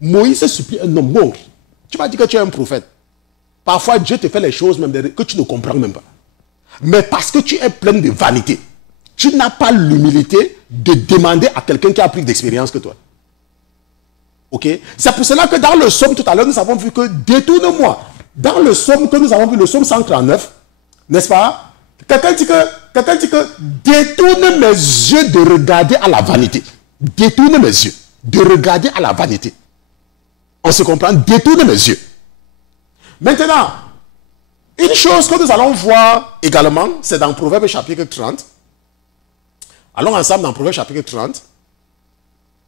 Moïse supplie un homme mort. Tu m'as dit que tu es un prophète. Parfois Dieu te fait les choses même que tu ne comprends même pas. Mais parce que tu es plein de vanité, tu n'as pas l'humilité de demander à quelqu'un qui a plus d'expérience que toi. Ok? C'est pour cela que dans le psaume tout à l'heure, nous avons vu que détourne-moi. Dans le psaume que nous avons vu, le psaume 139, n'est-ce pas? Quelqu'un dit que détourne mes yeux de regarder à la vanité. Détourne mes yeux de regarder à la vanité. On se comprend? Détourne mes yeux. Maintenant, une chose que nous allons voir également, c'est dans Proverbe chapitre 30. Allons ensemble dans Proverbe chapitre 30,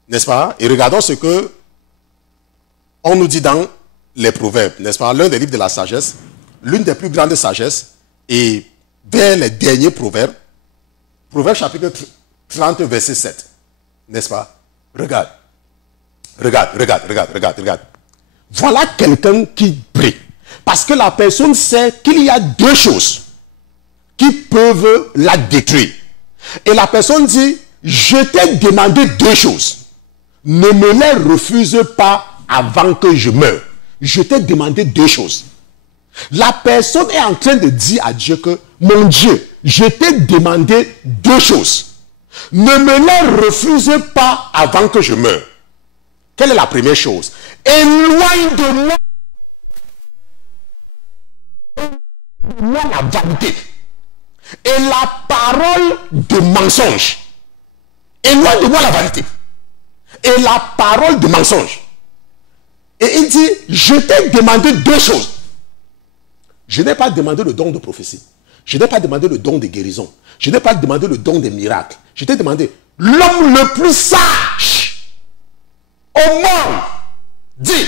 n'est-ce pas? Et regardons ce que on nous dit dans les Proverbes, n'est-ce pas? L'un des livres de la sagesse, l'une des plus grandes sagesses, et vers les derniers Proverbes, Proverbe chapitre 30, verset 7, n'est-ce pas? Regarde. Voilà quelqu'un qui prie. Parce que la personne sait qu'il y a deux choses qui peuvent la détruire. Et la personne dit, je t'ai demandé deux choses. Ne me les refuse pas avant que je meure. Je t'ai demandé deux choses. La personne est en train de dire à Dieu que, mon Dieu, je t'ai demandé deux choses. Ne me les refuse pas avant que je meure. Quelle est la première chose? Éloigne de moi la vanité et la parole de mensonge. Éloigne de moi la vanité et la parole de mensonge. Et il dit, je t'ai demandé deux choses. Je n'ai pas demandé le don de prophétie. Je n'ai pas demandé le don de guérison. Je n'ai pas demandé le don des miracles. Je t'ai demandé, l'homme le plus sage au monde dit,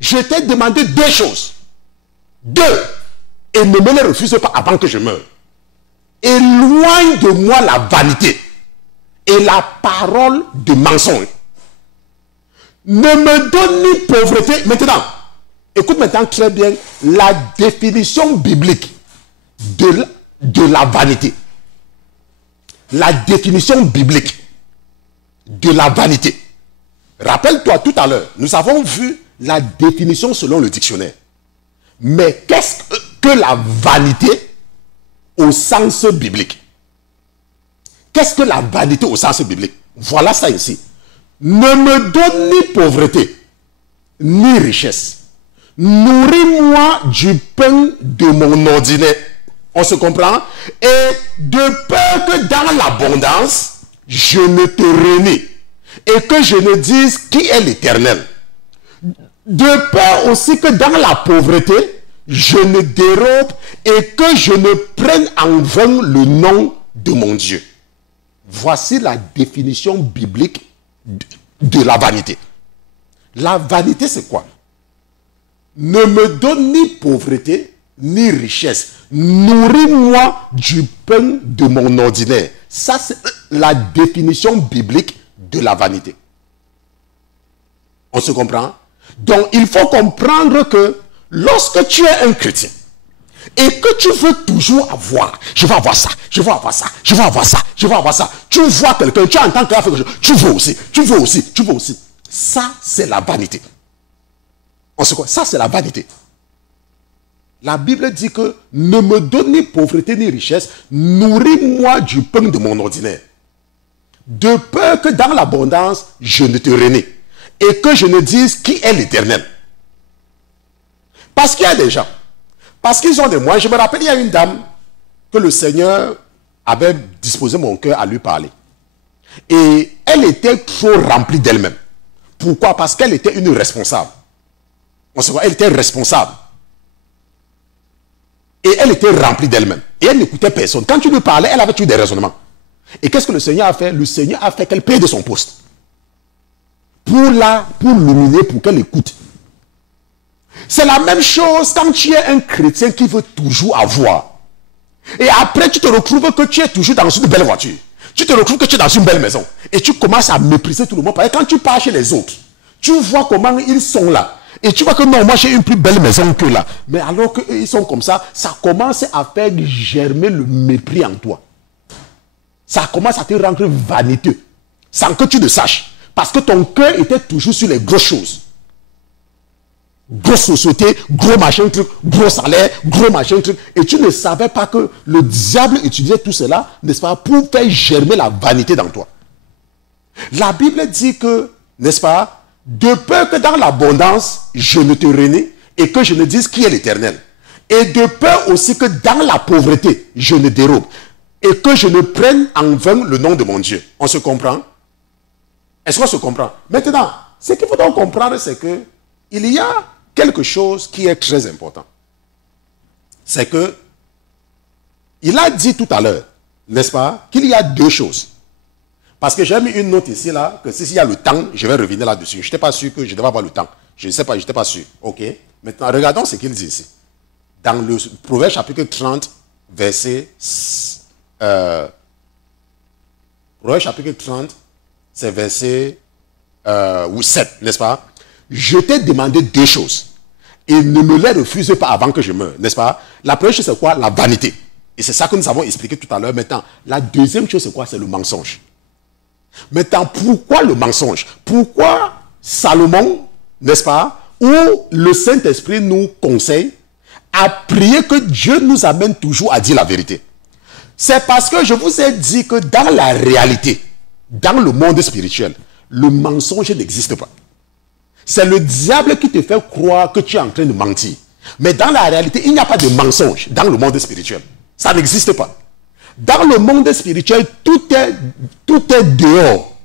je t'ai demandé deux choses. Deux. Et ne me les refuse pas avant que je meure. Éloigne de moi la vanité et la parole de mensonge. Ne me donne ni pauvreté. Maintenant, écoute maintenant très bien la définition biblique de la vanité. La définition biblique de la vanité. Rappelle-toi tout à l'heure, nous avons vu la définition selon le dictionnaire. Mais qu'est-ce que la vanité au sens biblique? Qu'est-ce que la vanité au sens biblique? Voilà ça ici. Ne me donne ni pauvreté, ni richesse. Nourris-moi du pain de mon ordinaire. On se comprend? Et de peur que dans l'abondance, je ne te renie et que je ne dise qui est l'Éternel. De peur aussi que dans la pauvreté, je ne dérobe et que je ne prenne en vain le nom de mon Dieu. Voici la définition biblique de la vanité. La vanité, c'est quoi? Ne me donne ni pauvreté, ni richesse. Nourris-moi du pain de mon ordinaire. Ça, c'est la définition biblique de la vanité. On se comprend? Donc, il faut comprendre que lorsque tu es un chrétien et que tu veux toujours avoir, je veux avoir ça, je veux avoir ça, je veux avoir ça, je veux avoir ça. Tu vois quelqu'un, tu entends quelqu'un faire quelque chose, tu veux aussi, tu veux aussi, tu veux aussi. Ça, c'est la vanité. On se comprend? Ça, c'est la vanité. La Bible dit que ne me donne ni pauvreté ni richesse, nourris-moi du pain de mon ordinaire. De peur que dans l'abondance, je ne te renie et que je ne dise qui est l'Éternel. Parce qu'il y a des gens, parce qu'ils ont des moyens. Je me rappelle, il y a une dame que le Seigneur avait disposé mon cœur à lui parler. Et elle était trop remplie d'elle-même. Pourquoi? Parce qu'elle était une responsable. On se voit, elle était responsable. Et elle était remplie d'elle-même. Et elle n'écoutait personne. Quand tu lui parlais, elle avait eu des raisonnements. Et qu'est-ce que le Seigneur a fait? Le Seigneur a fait qu'elle paye de son poste. Pour l'humilier, pour qu'elle écoute. C'est la même chose quand tu es un chrétien qui veut toujours avoir. Et après, tu te retrouves que tu es toujours dans une belle voiture. Tu te retrouves que tu es dans une belle maison. Et tu commences à mépriser tout le monde. Parce que quand tu pars chez les autres, tu vois comment ils sont là. Et tu vois que non, moi j'ai une plus belle maison que là. Mais alors qu'ils sont comme ça, ça commence à faire germer le mépris en toi. Ça commence à te rendre vaniteux. Sans que tu le saches. Parce que ton cœur était toujours sur les grosses choses. Grosse société, gros machin truc, gros salaire, gros machin truc. Et tu ne savais pas que le diable utilisait tout cela, n'est-ce pas, pour faire germer la vanité dans toi. La Bible dit que, n'est-ce pas, de peur que dans l'abondance, je ne te renie et que je ne dise qui est l'Éternel. Et de peur aussi que dans la pauvreté, je ne dérobe et que je ne prenne en vain le nom de mon Dieu. On se comprend? Est-ce qu'on se comprend? Maintenant, ce qu'il faut donc comprendre, c'est que il y a quelque chose qui est très important. c'est que il a dit tout à l'heure, n'est-ce pas, qu'il y a deux choses. Parce que j'ai mis une note ici, là, que s'il y a le temps, je vais revenir là-dessus. Je n'étais pas sûr que je devais avoir le temps. Je ne sais pas, je n'étais pas sûr. OK? Maintenant, regardons ce qu'il dit ici. Dans le Proverbe chapitre 30, verset... Proverbe chapitre 30, c'est verset 7, n'est-ce pas? Je t'ai demandé deux choses. Et ne me les refuse pas avant que je meure, n'est-ce pas? La première chose, c'est quoi? La vanité. Et c'est ça que nous avons expliqué tout à l'heure. Maintenant, la deuxième chose, c'est quoi? C'est le mensonge. Maintenant, pourquoi le mensonge? Pourquoi Salomon, n'est-ce pas, où le Saint-Esprit nous conseille à prier que Dieu nous amène toujours à dire la vérité? C'est parce que je vous ai dit que dans la réalité, dans le monde spirituel, le mensonge n'existe pas. C'est le diable qui te fait croire que tu es en train de mentir. Mais dans la réalité, il n'y a pas de mensonge dans le monde spirituel. Ça n'existe pas. Dans le monde spirituel, tout est dehors.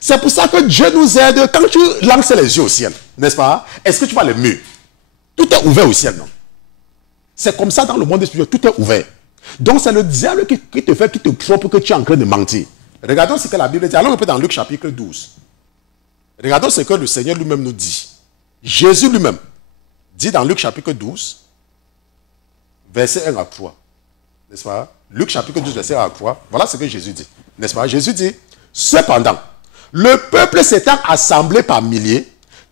C'est pour ça que Dieu nous aide. Quand tu lances les yeux au ciel, n'est-ce pas? Est-ce que tu vois les murs? Tout est ouvert au ciel, non? C'est comme ça dans le monde spirituel, tout est ouvert. Donc c'est le diable qui te trompe que tu es en train de mentir. Regardons ce que la Bible dit. Allons un peu dans Luc chapitre 12. Regardons ce que le Seigneur lui-même nous dit. Jésus lui-même dit dans Luc chapitre 12, verset 1 à 3. N'est-ce pas? Luc chapitre 12, verset 1 à 3. Voilà ce que Jésus dit. N'est-ce pas? Jésus dit, cependant, le peuple s'étant assemblé par milliers,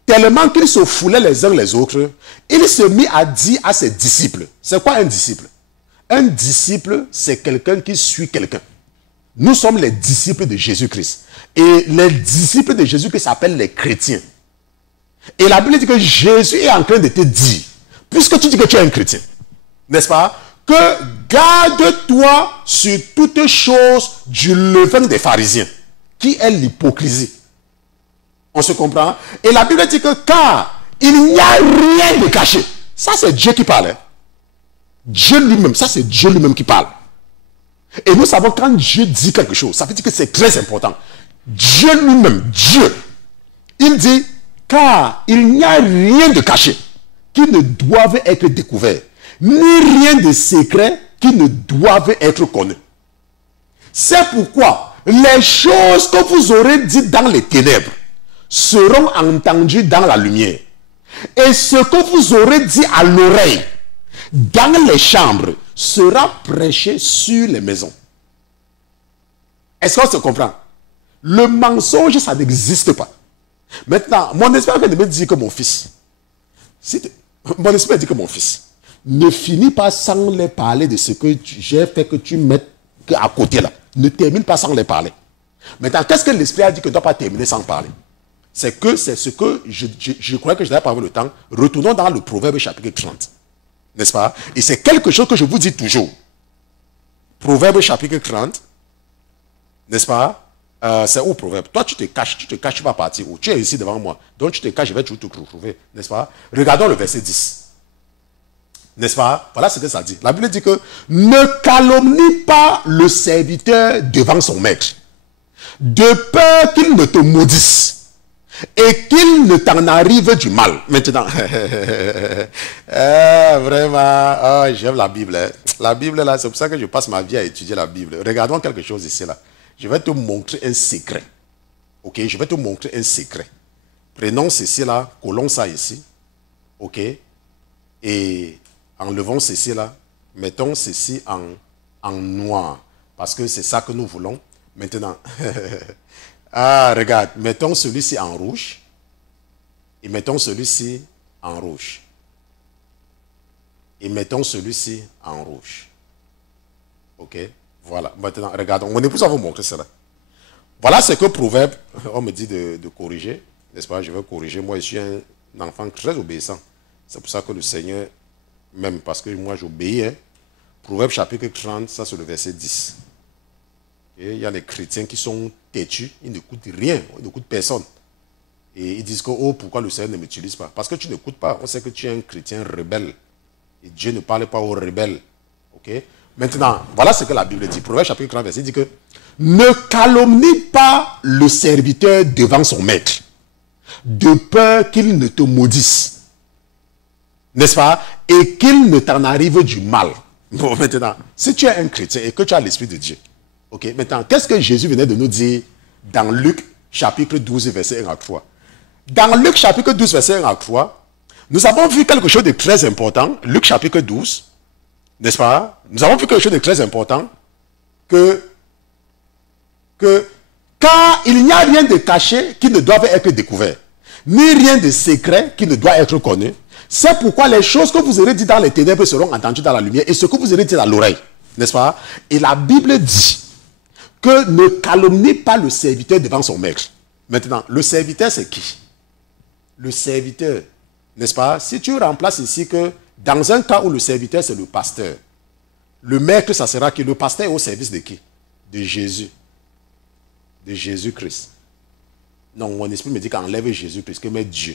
tellement qu'ils se foulaient les uns les autres, il se mit à dire à ses disciples. C'est quoi un disciple? Un disciple, c'est quelqu'un qui suit quelqu'un. Nous sommes les disciples de Jésus-Christ. Et les disciples de Jésus-Christ s'appellent les chrétiens. Et la Bible dit que Jésus est en train de te dire, puisque tu dis que tu es un chrétien, n'est-ce pas, que garde-toi sur toutes choses du levain des pharisiens, qui est l'hypocrisie. On se comprend? Et la Bible dit que car il n'y a rien de caché. Ça, c'est Dieu qui parle. Hein? Dieu lui-même, ça c'est Dieu lui-même qui parle. Et nous savons quand Dieu dit quelque chose, ça veut dire que c'est très important. Dieu lui-même, Dieu, il dit, car il n'y a rien de caché qui ne doive être découvert, ni rien de secret qui ne doive être connu. C'est pourquoi les choses que vous aurez dites dans les ténèbres seront entendues dans la lumière. Et ce que vous aurez dit à l'oreille dans les chambres sera prêché sur les maisons. Est-ce qu'on se comprend? Le mensonge, ça n'existe pas. Maintenant, mon esprit me dit que mon fils, mon esprit dit que mon fils, ne finis pas sans les parler de ce que j'ai fait que tu mettes à côté là. Ne termine pas sans les parler. Maintenant, qu'est-ce que l'esprit a dit que tu ne dois pas terminer sans parler? C'est ce que je croyais que je n'avais pas eu le temps. Retournons dans le Proverbe chapitre 30. N'est-ce pas? Et c'est quelque chose que je vous dis toujours. Proverbe chapitre 30. N'est-ce pas? C'est où Proverbe? Toi, tu te caches, tu ne vas pas partir. Tu es ici devant moi. Donc, tu te caches, je vais toujours te retrouver. N'est-ce pas? Regardons le verset 10. N'est-ce pas? Voilà ce que ça dit. La Bible dit que ne calomnie pas le serviteur devant son maître, de peur qu'il ne te maudisse et qu'il ne t'en arrive du mal. Maintenant, vraiment, j'aime la Bible. Hein. La Bible, là, c'est pour ça que je passe ma vie à étudier la Bible. Regardons quelque chose ici, là. Je vais te montrer un secret. Ok, je vais te montrer un secret. Prenons ceci, là, collons ça ici. Ok, et enlevons ceci, là. Mettons ceci en noir. Parce que c'est ça que nous voulons. Maintenant, ah, regarde, mettons celui-ci en rouge. Et mettons celui-ci en rouge. Et mettons celui-ci en rouge. Ok, voilà. Maintenant, regardons. Mon épouse va vous montrer cela. Voilà ce que Proverbe, on me dit de corriger. N'est-ce pas? Je vais corriger. Moi, je suis un enfant très obéissant. C'est pour ça que le Seigneur, même parce que moi j'obéis, hein. Proverbe chapitre 30, ça c'est le verset 10. Et il y a les chrétiens qui sont têtus, ils n'écoutent rien, ils n'écoutent personne. Et ils disent que, oh, pourquoi le Seigneur ne m'utilise pas? Parce que tu n'écoutes pas. On sait que tu es un chrétien rebelle. Et Dieu ne parle pas aux rebelles. Ok? Maintenant, voilà ce que la Bible dit. Proverbe chapitre 30, verset dit que ne calomnie pas le serviteur devant son maître, de peur qu'il ne te maudisse. n'est-ce pas? Et qu'il ne t'en arrive du mal. Bon, maintenant, si tu es un chrétien et que tu as l'Esprit de Dieu, ok, maintenant, qu'est-ce que Jésus venait de nous dire dans Luc chapitre 12, verset 1 à 3? Dans Luc chapitre 12, verset 1 à 3, nous avons vu quelque chose de très important. Luc chapitre 12, n'est-ce pas? Nous avons vu quelque chose de très important, que car il n'y a rien de caché qui ne doive être découvert, ni rien de secret qui ne doit être connu. C'est pourquoi les choses que vous aurez dites dans les ténèbres seront entendues dans la lumière, et ce que vous aurez dit à l'oreille, n'est-ce pas? Et la Bible dit que ne calomnie pas le serviteur devant son maître. Maintenant, le serviteur, c'est qui? Le serviteur, n'est-ce pas? Si tu remplaces ici que dans un cas où le serviteur, c'est le pasteur, le maître, ça sera qui? Le pasteur est au service de qui? De Jésus. De Jésus-Christ. Non, mon esprit me dit qu'enlève Jésus-Christ, que met Dieu.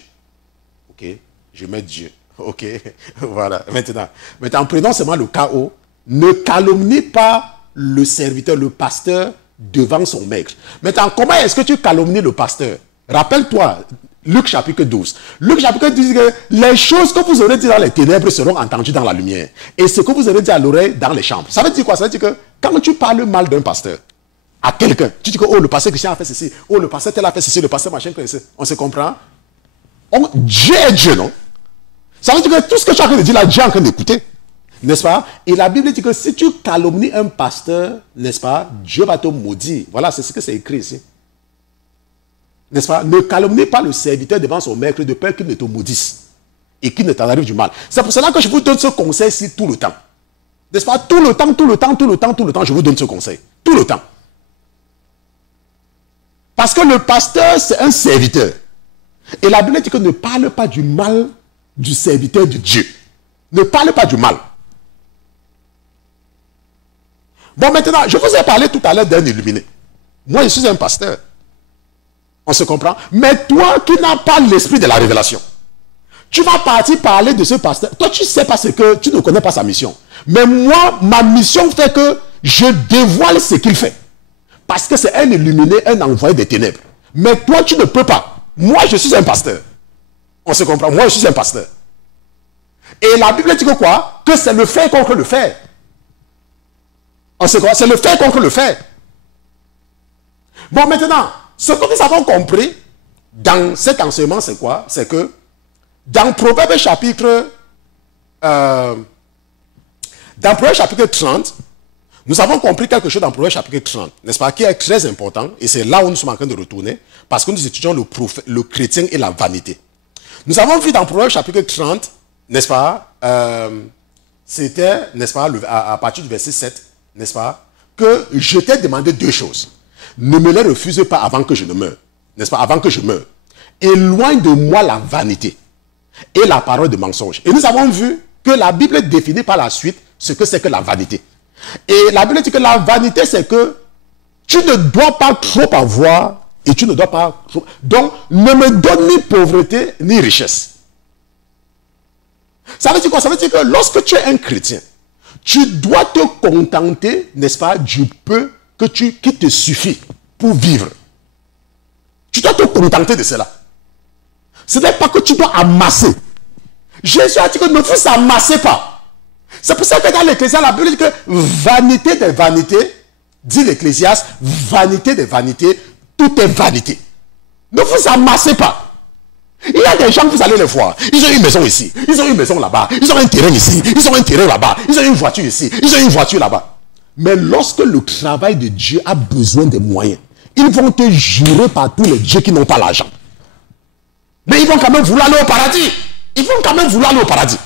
Ok? Je mets Dieu. Ok? Voilà. Maintenant, prenons seulement le cas où ne calomnie pas le serviteur, le pasteur, devant son maître. Maintenant, comment est-ce que tu calomnies le pasteur? Rappelle-toi, Luc chapitre 12. Luc chapitre 12 dit que les choses que vous aurez dit dans les ténèbres seront entendues dans la lumière. Et ce que vous aurez dit à l'oreille dans les chambres. Ça veut dire quoi? Ça veut dire que quand tu parles mal d'un pasteur à quelqu'un, tu dis que oh, le pasteur Christian a fait ceci, oh, le pasteur tel a fait ceci, le pasteur machin, on se comprend? Dieu est Dieu, non? Ça veut dire que tout ce que tu es en train de dire là, Dieu est en train d'écouter. N'est-ce pas? Et la Bible dit que si tu calomnies un pasteur, n'est-ce pas? Dieu va te maudire. Voilà, c'est ce que c'est écrit ici. N'est-ce pas? Ne calomnie pas le serviteur devant son maître de peur qu'il ne te maudisse et qu'il ne t'en arrive du mal. C'est pour cela que je vous donne ce conseil-ci tout le temps. N'est-ce pas? Tout le temps, je vous donne ce conseil. Tout le temps. Parce que le pasteur, c'est un serviteur. Et la Bible dit que ne parle pas du mal du serviteur de Dieu. Ne parle pas du mal. Bon, maintenant, je vous ai parlé tout à l'heure d'un illuminé. Moi, je suis un pasteur. On se comprend? Mais toi qui n'as pas l'esprit de la révélation, tu vas partir parler de ce pasteur. Toi, tu ne sais pas ce que... Tu ne connais pas sa mission. Mais moi, ma mission fait que je dévoile ce qu'il fait. Parce que c'est un illuminé, un envoyé des ténèbres. Mais toi, tu ne peux pas. Moi, je suis un pasteur. On se comprend? Moi, je suis un pasteur. Et la Bible dit que quoi? Que c'est le fait contre le fait. On se comprend? C'est le fait contre le fait. Bon, maintenant, ce que nous avons compris dans cet enseignement, c'est quoi? C'est que dans Proverbe chapitre 30, nous avons compris quelque chose dans Proverbe chapitre 30, n'est-ce pas, qui est très important, et c'est là où nous sommes en train de retourner, parce que nous étudions le chrétien et la vanité. Nous avons vu dans Proverbe chapitre 30, n'est-ce pas, c'était, n'est-ce pas, à partir du verset 7, n'est-ce pas, que je t'ai demandé deux choses. Ne me les refuse pas avant que je ne meure, n'est-ce pas, avant que je meure. Éloigne de moi la vanité et la parole de mensonge. Et nous avons vu que la Bible définit par la suite ce que c'est que la vanité. Et la Bible dit que la vanité, c'est que tu ne dois pas trop avoir et tu ne dois pas trop... Donc, ne me donne ni pauvreté ni richesse. Ça veut dire quoi? Ça veut dire que lorsque tu es un chrétien, tu dois te contenter, n'est-ce pas, du peu qui te suffit pour vivre. Tu dois te contenter de cela. Ce n'est pas que tu dois amasser. Jésus a dit que ne vous amassez pas. C'est pour ça que dans l'Ecclésiaste, la Bible dit que vanité des vanités, dit l'Ecclésiaste, vanité des vanités, tout est vanité. Ne vous amassez pas. Il y a des gens, vous allez les voir. Ils ont une maison ici, ils ont une maison là-bas, ils ont un terrain ici, ils ont un terrain là-bas, ils ont une voiture ici, ils ont une voiture là-bas. Mais lorsque le travail de Dieu a besoin de moyens, ils vont te jurer par tous les dieux qui n'ont pas l'argent. Mais ils vont quand même vouloir aller au paradis. Ils vont quand même vouloir aller au paradis.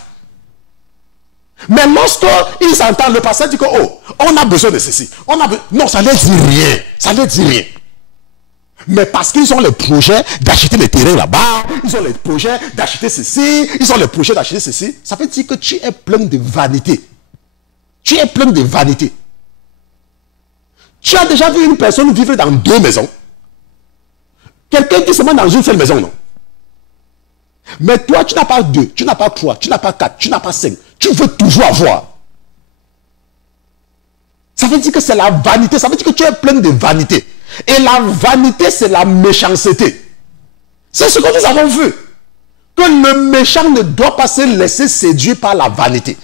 Mais lorsqu'ils entendent le pasteur dire que, oh, on a besoin de ceci. Non, ça ne leur dit rien. Ça ne leur dit rien. Mais parce qu'ils ont les projets d'acheter les terrains là-bas, ils ont les projets d'acheter ceci, ils ont les projets d'acheter ceci, ça veut dire que tu es plein de vanité. Tu es plein de vanité. Tu as déjà vu une personne vivre dans deux maisons? Quelqu'un qui se met dans une seule maison, non? Mais toi, tu n'as pas deux, tu n'as pas trois, tu n'as pas quatre, tu n'as pas cinq. Tu veux toujours avoir. Ça veut dire que c'est la vanité. Ça veut dire que tu es plein de vanité. Et la vanité, c'est la méchanceté. C'est ce que nous avons vu. que le méchant ne doit pas se laisser séduire par la vanité.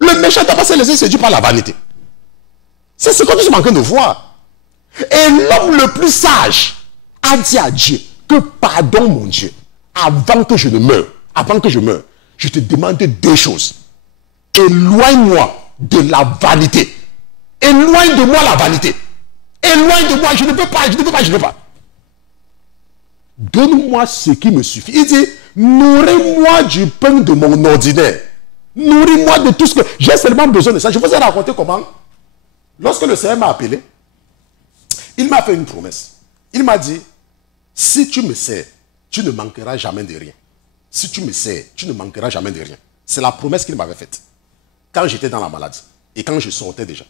Le méchant ne doit pas se laisser séduire par la vanité. C'est ce que nous sommes en train de voir. Et l'homme le plus sage a dit à Dieu que pardon mon Dieu, avant que je ne meure, avant que je meure, je te demande deux choses. Éloigne-moi de la vanité. Éloigne de moi la vanité. Éloigne de moi, je ne peux pas, je ne peux pas, je ne peux pas. Donne-moi ce qui me suffit. Il dit, nourris-moi du pain de mon ordinaire. Nourris-moi de tout ce que... J'ai seulement besoin de ça. Je vous ai raconté comment, lorsque le Seigneur m'a appelé, il m'a fait une promesse. Il m'a dit, si tu me sers, tu ne manqueras jamais de rien. Si tu me sers, tu ne manqueras jamais de rien. C'est la promesse qu'il m'avait faite. Quand j'étais dans la maladie. Et quand je sortais déjà.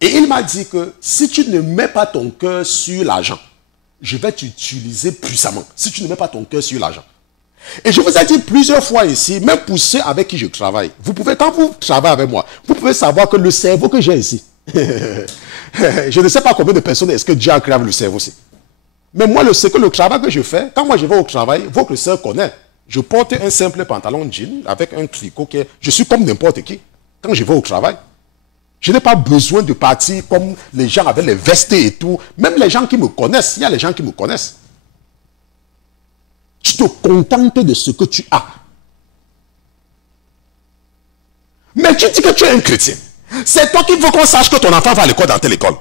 Et il m'a dit que si tu ne mets pas ton cœur sur l'argent, je vais t'utiliser puissamment. Si tu ne mets pas ton cœur sur l'argent. Et je vous ai dit plusieurs fois ici, même pour ceux avec qui je travaille, vous pouvez, quand vous travaillez avec moi, vous pouvez savoir que le cerveau que j'ai ici, je ne sais pas combien de personnes est-ce que Dieu a créé avec le cerveau aussi. Mais moi, c'est que le travail que je fais, quand moi je vais au travail, votre soeur connaît. Je porte un simple pantalon jean avec un tricot qui est... Je suis comme n'importe qui quand je vais au travail. Je n'ai pas besoin de partir comme les gens avec les vestes et tout. Même les gens qui me connaissent, il y a les gens qui me connaissent. Tu te contentes de ce que tu as. Mais tu dis que tu es un chrétien. C'est toi qui veux qu'on sache que ton enfant va à l'école dans telle école.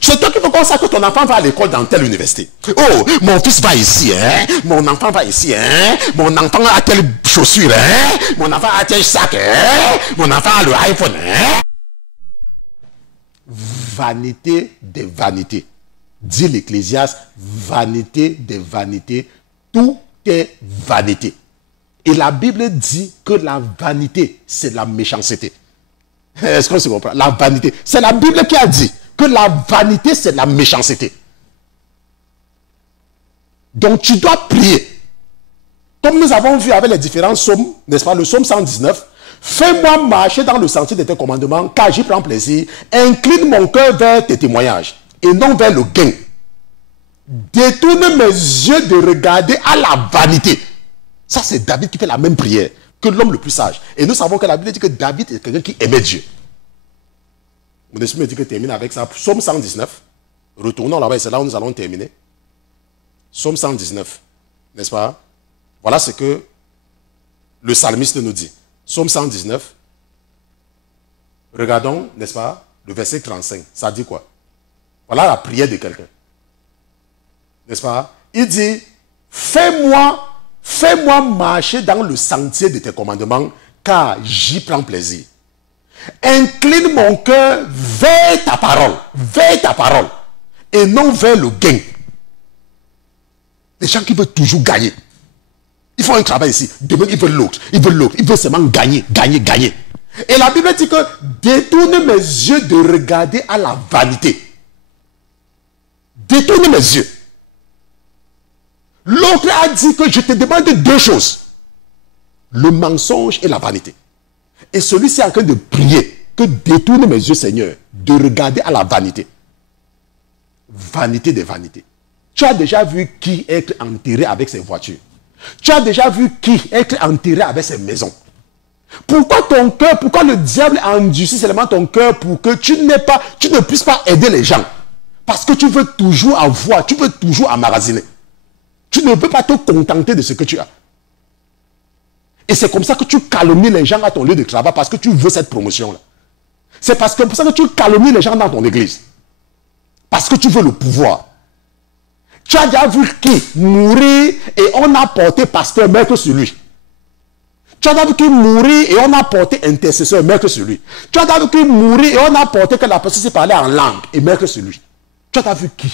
C'est toi qui veux qu'on sache que ton enfant va à l'école dans telle université. Oh, mon fils va ici, hein? Mon enfant va ici, hein? Mon enfant a telle chaussure, hein? Mon enfant a tel sac, hein? Mon enfant a le iPhone, hein? Vanité des vanités. Dit l'Ecclésiaste, vanité des vanités. Tout est vanité. Et la Bible dit que la vanité, c'est la méchanceté. Est-ce qu'on se comprend? La vanité. C'est la Bible qui a dit que la vanité, c'est la méchanceté. Donc tu dois prier. Comme nous avons vu avec les différents psaumes, n'est-ce pas? Le psaume 119. Fais-moi marcher dans le sentier de tes commandements, car j'y prends plaisir. Incline mon cœur vers tes témoignages, et non vers le gain. Détourne mes yeux de regarder à la vanité. Ça, c'est David qui fait la même prière que l'homme le plus sage. Et nous savons que la Bible dit que David est quelqu'un qui aimait Dieu. Mon esprit me dit que termine avec ça. Psaume 119. Retournons là-bas et c'est là où nous allons terminer. Psaume 119. N'est-ce pas? Voilà ce que le psalmiste nous dit. Psaume 119. Regardons, n'est-ce pas, le verset 35. Ça dit quoi? Voilà la prière de quelqu'un. N'est-ce pas? Il dit, fais-moi marcher dans le sentier de tes commandements, car j'y prends plaisir. Incline mon cœur vers ta parole, et non vers le gain. Les gens qui veulent toujours gagner. Ils font un travail ici, demain ils veulent l'autre, ils veulent seulement gagner. Et la Bible dit que détourne mes yeux de regarder à la vanité. Détourne mes yeux. L'autre a dit que je te demande deux choses. Le mensonge et la vanité. Et celui-ci est en train de prier que détourne mes yeux, Seigneur, de regarder à la vanité. Vanité des vanités. Tu as déjà vu qui être enterré avec ses voitures? Tu as déjà vu qui être enterré avec ses maisons? Pourquoi ton cœur, pourquoi le diable a endurci seulement ton cœur pour que tu ne puisses pas aider les gens? Parce que tu veux toujours avoir, tu veux toujours emmagasiner. Tu ne peux pas te contenter de ce que tu as. Et c'est comme ça que tu calomnies les gens à ton lieu de travail parce que tu veux cette promotion-là. C'est pour ça que tu calomnies les gens dans ton église. Parce que tu veux le pouvoir. Tu as déjà vu qui mourir et on a porté pasteur maître sur lui. Tu as déjà vu qui mourir et on a porté intercesseur maître sur lui. Tu as déjà vu qui mourir et on a porté que la personne s'est parlé en langue et maître sur lui. Tu as déjà vu qui?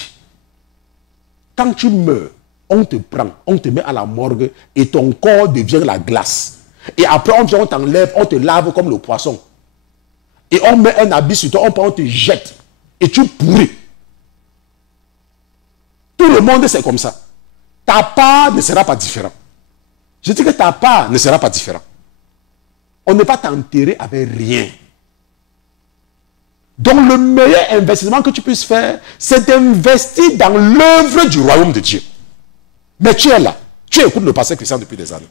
Quand tu meurs, on te prend, on te met à la morgue et ton corps devient la glace. Et après, on t'enlève, on te lave comme le poisson. Et on met un habit sur toi, on te jette. Et tu pourris. Tout le monde, c'est comme ça. Ta part ne sera pas différente. Je dis que ta part ne sera pas différente. On ne va t'enterrer avec rien. Donc le meilleur investissement que tu puisses faire, c'est d'investir dans l'œuvre du royaume de Dieu. Mais tu es là, tu écoutes le pasteur Christian depuis des années.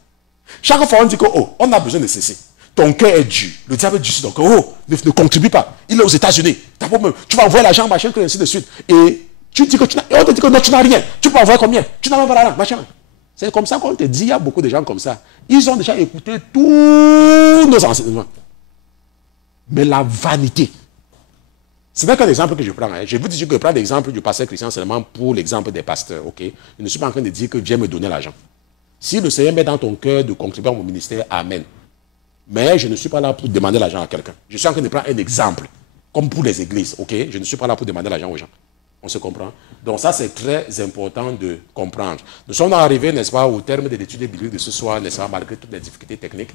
Chaque fois on dit que, oh, on a besoin de ceci. Ton cœur est dur. Le diable est dur sur ton cœur. Oh, ne contribue pas. Il est aux États-Unis. Tu vas envoyer l'argent, machin, ainsi de suite. Et tu dis que tu n'as, on te dit que non, tu n'as rien. Tu peux envoyer combien? Tu n'as même pas l'argent, machin. C'est comme ça qu'on te dit, il y a beaucoup de gens comme ça. Ils ont déjà écouté tous nos enseignements. Mais la vanité. Ce n'est qu'un exemple que je prends. Hein. Je vous dis que je prends l'exemple du pasteur Christian seulement pour l'exemple des pasteurs. Ok? Je ne suis pas en train de dire que viens me donner l'argent. Si le Seigneur met dans ton cœur de contribuer à mon ministère, amen. Mais je ne suis pas là pour demander l'argent à quelqu'un. Je suis en train de prendre un exemple. Comme pour les églises. Ok? Je ne suis pas là pour demander l'argent aux gens. On se comprend? Donc ça, c'est très important de comprendre. Nous sommes arrivés, n'est-ce pas, au terme de l'étude biblique de ce soir, n'est-ce pas, malgré toutes les difficultés techniques.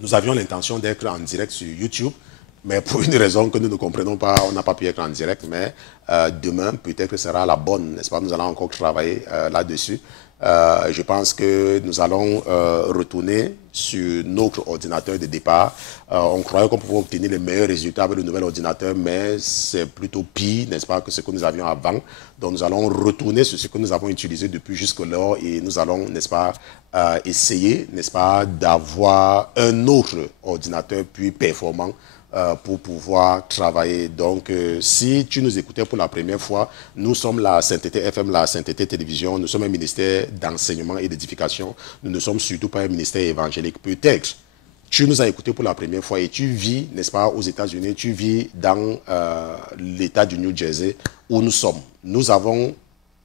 Nous avions l'intention d'être en direct sur YouTube, mais pour une raison que nous ne comprenons pas, on n'a pas pu être en direct, mais demain, peut-être que ce sera la bonne, n'est-ce pas? Nous allons encore travailler là-dessus. Je pense que nous allons retourner sur notre ordinateur de départ. On croyait qu'on pouvait obtenir les meilleurs résultats avec le nouvel ordinateur, mais c'est plutôt pire, n'est-ce pas, que ce que nous avions avant. Donc nous allons retourner sur ce que nous avons utilisé depuis jusque-là et nous allons, n'est-ce pas, essayer, n'est-ce pas, d'avoir un autre ordinateur plus performant pour pouvoir travailler. Donc, si tu nous écoutais pour la première fois, nous sommes la Sainteté FM, la Sainteté Télévision. Nous sommes un ministère d'enseignement et d'édification. Nous ne sommes surtout pas un ministère évangélique. Peut-être, tu nous as écoutés pour la première fois et tu vis, n'est-ce pas, aux États-Unis, tu vis dans l'État du New Jersey où nous sommes. Nous avons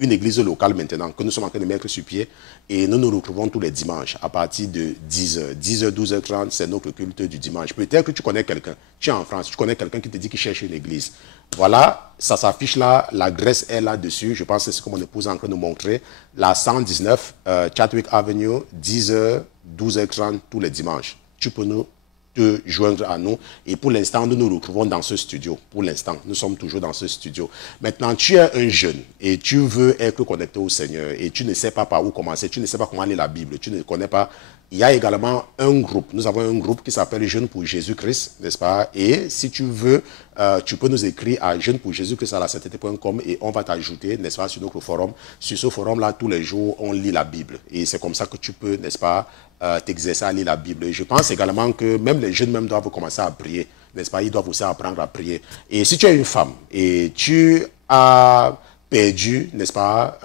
une église locale maintenant que nous sommes en train de mettre sur pied et nous nous retrouvons tous les dimanches à partir de 10h. 10h, 12h30, c'est notre culte du dimanche. Peut-être que tu connais quelqu'un, tu es en France, tu connais quelqu'un qui te dit qu'il cherche une église. Voilà, ça s'affiche là, l'adresse est là-dessus. Je pense que c'est ce que mon épouse est en train de nous montrer. La 119 Chadwick Avenue, 10h, 12h30 tous les dimanches. Tu peux nous te joindre à nous. Et pour l'instant, nous nous retrouvons dans ce studio. Pour l'instant, nous sommes toujours dans ce studio. Maintenant, tu es un jeune et tu veux être connecté au Seigneur et tu ne sais pas par où commencer, tu ne sais pas comment lire la Bible, tu ne connais pas. Il y a également un groupe. Nous avons un groupe qui s'appelle Jeunes pour Jésus-Christ, n'est-ce pas? Et si tu veux, tu peux nous écrire à jeunespourjésus-christ@sainteté.com et on va t'ajouter, n'est-ce pas, sur notre forum. Sur ce forum-là, tous les jours, on lit la Bible. Et c'est comme ça que tu peux, n'est-ce pas, t'exercer à lire la Bible. Et je pense également que même les jeunes même doivent commencer à prier, n'est-ce pas? Ils doivent aussi apprendre à prier. Et si tu es une femme et tu as perdu, n'est-ce pas,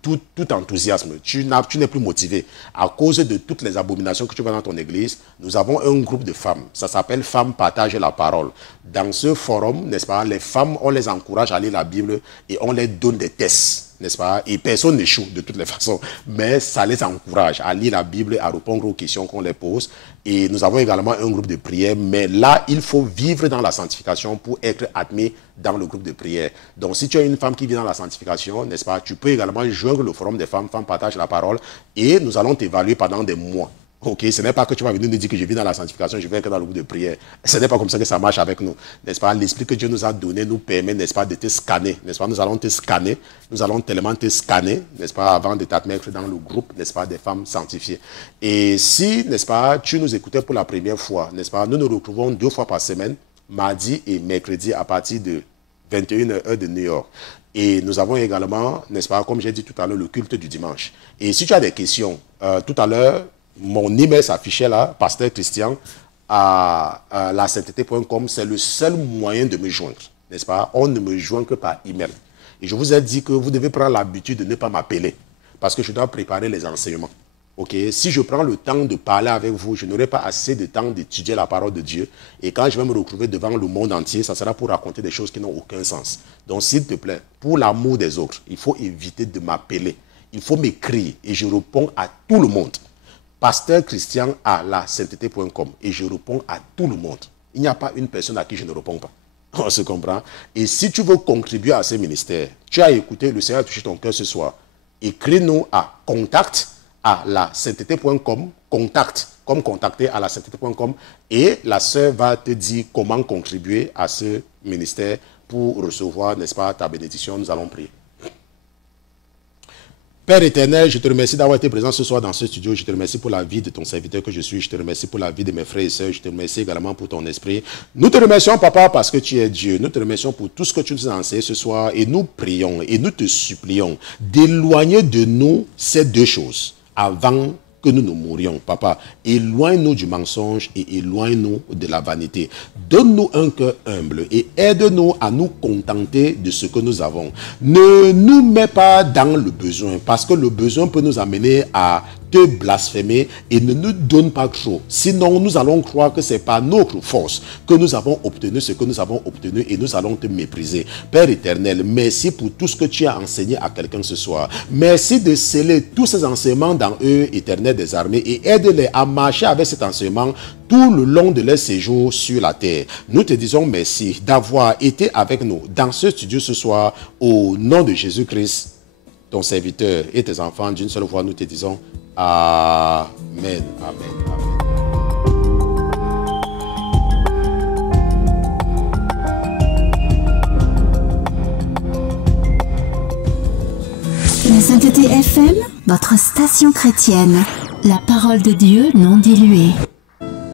tout enthousiasme, tu n'es plus motivé à cause de toutes les abominations que tu vois dans ton église, nous avons un groupe de femmes, ça s'appelle Femmes partagent la parole. Dans ce forum, n'est-ce pas, les femmes, on les encourage à lire la Bible et on les donne des tests, n'est-ce pas, et personne n'échoue de toutes les façons, mais ça les encourage à lire la Bible et à répondre aux questions qu'on les pose. Et nous avons également un groupe de prière, mais là, il faut vivre dans la sanctification pour être admis dans le groupe de prière. Donc, si tu es une femme qui vit dans la sanctification, n'est-ce pas, tu peux également joindre le forum des femmes, Femmes partagent la parole, et nous allons t'évaluer pendant des mois. Ok, ce n'est pas que tu vas venir nous dire que je vis dans la sanctification, je vais être dans le groupe de prière. Ce n'est pas comme ça que ça marche avec nous, n'est-ce pas? L'esprit que Dieu nous a donné nous permet, n'est-ce pas, de te scanner, n'est-ce pas? Nous allons te scanner, nous allons tellement te scanner, n'est-ce pas, avant de t'admettre dans le groupe, n'est-ce pas, des femmes sanctifiées. Et si, n'est-ce pas, tu nous écoutais pour la première fois, n'est-ce pas, nous nous retrouvons 2 fois par semaine, mardi et mercredi à partir de 21h heure de New York. Et nous avons également, n'est-ce pas, comme j'ai dit tout à l'heure, le culte du dimanche. Et si tu as des questions, tout à l'heure, mon email s'affichait là, Pasteur Christian, à la sainteté.com. C'est le seul moyen de me joindre, n'est-ce pas? On ne me joint que par email. Et je vous ai dit que vous devez prendre l'habitude de ne pas m'appeler, parce que je dois préparer les enseignements. Ok, si je prends le temps de parler avec vous, je n'aurai pas assez de temps d'étudier la parole de Dieu. Et quand je vais me retrouver devant le monde entier, ça sera pour raconter des choses qui n'ont aucun sens. Donc, s'il te plaît, pour l'amour des autres, il faut éviter de m'appeler. Il faut m'écrire et je réponds à tout le monde. Pasteur Christian à la sainteté.com et je réponds à tout le monde. Il n'y a pas une personne à qui je ne réponds pas. On se comprend? Et si tu veux contribuer à ce ministère, tu as écouté, le Seigneur a touché ton cœur ce soir, écris-nous à contact à la sainteté.com, contact, comme contacter à la sainteté.com, et la sœur va te dire comment contribuer à ce ministère pour recevoir, n'est-ce pas, ta bénédiction. Nous allons prier. Père éternel, je te remercie d'avoir été présent ce soir dans ce studio. Je te remercie pour la vie de ton serviteur que je suis. Je te remercie pour la vie de mes frères et sœurs. Je te remercie également pour ton esprit. Nous te remercions, Papa, parce que tu es Dieu. Nous te remercions pour tout ce que tu nous as enseigné ce soir. Et nous prions et nous te supplions d'éloigner de nous ces deux choses avant que nous nous mourions, Papa. Éloigne-nous du mensonge et éloigne-nous de la vanité. Donne-nous un cœur humble et aide-nous à nous contenter de ce que nous avons. Ne nous mets pas dans le besoin, parce que le besoin peut nous amener à te blasphémer et ne nous donne pas trop. Sinon, nous allons croire que ce n'est pas notre force que nous avons obtenu ce que nous avons obtenu et nous allons te mépriser. Père éternel, merci pour tout ce que tu as enseigné à quelqu'un ce soir. Merci de sceller tous ces enseignements dans eux, éternel des armées, et aide-les à marcher avec cet enseignement tout le long de leur séjour sur la terre. Nous te disons merci d'avoir été avec nous dans ce studio ce soir au nom de Jésus-Christ, ton serviteur et tes enfants. D'une seule voix, nous te disons Amen. Amen. Amen. La Sainteté FM, votre station chrétienne. La parole de Dieu non diluée.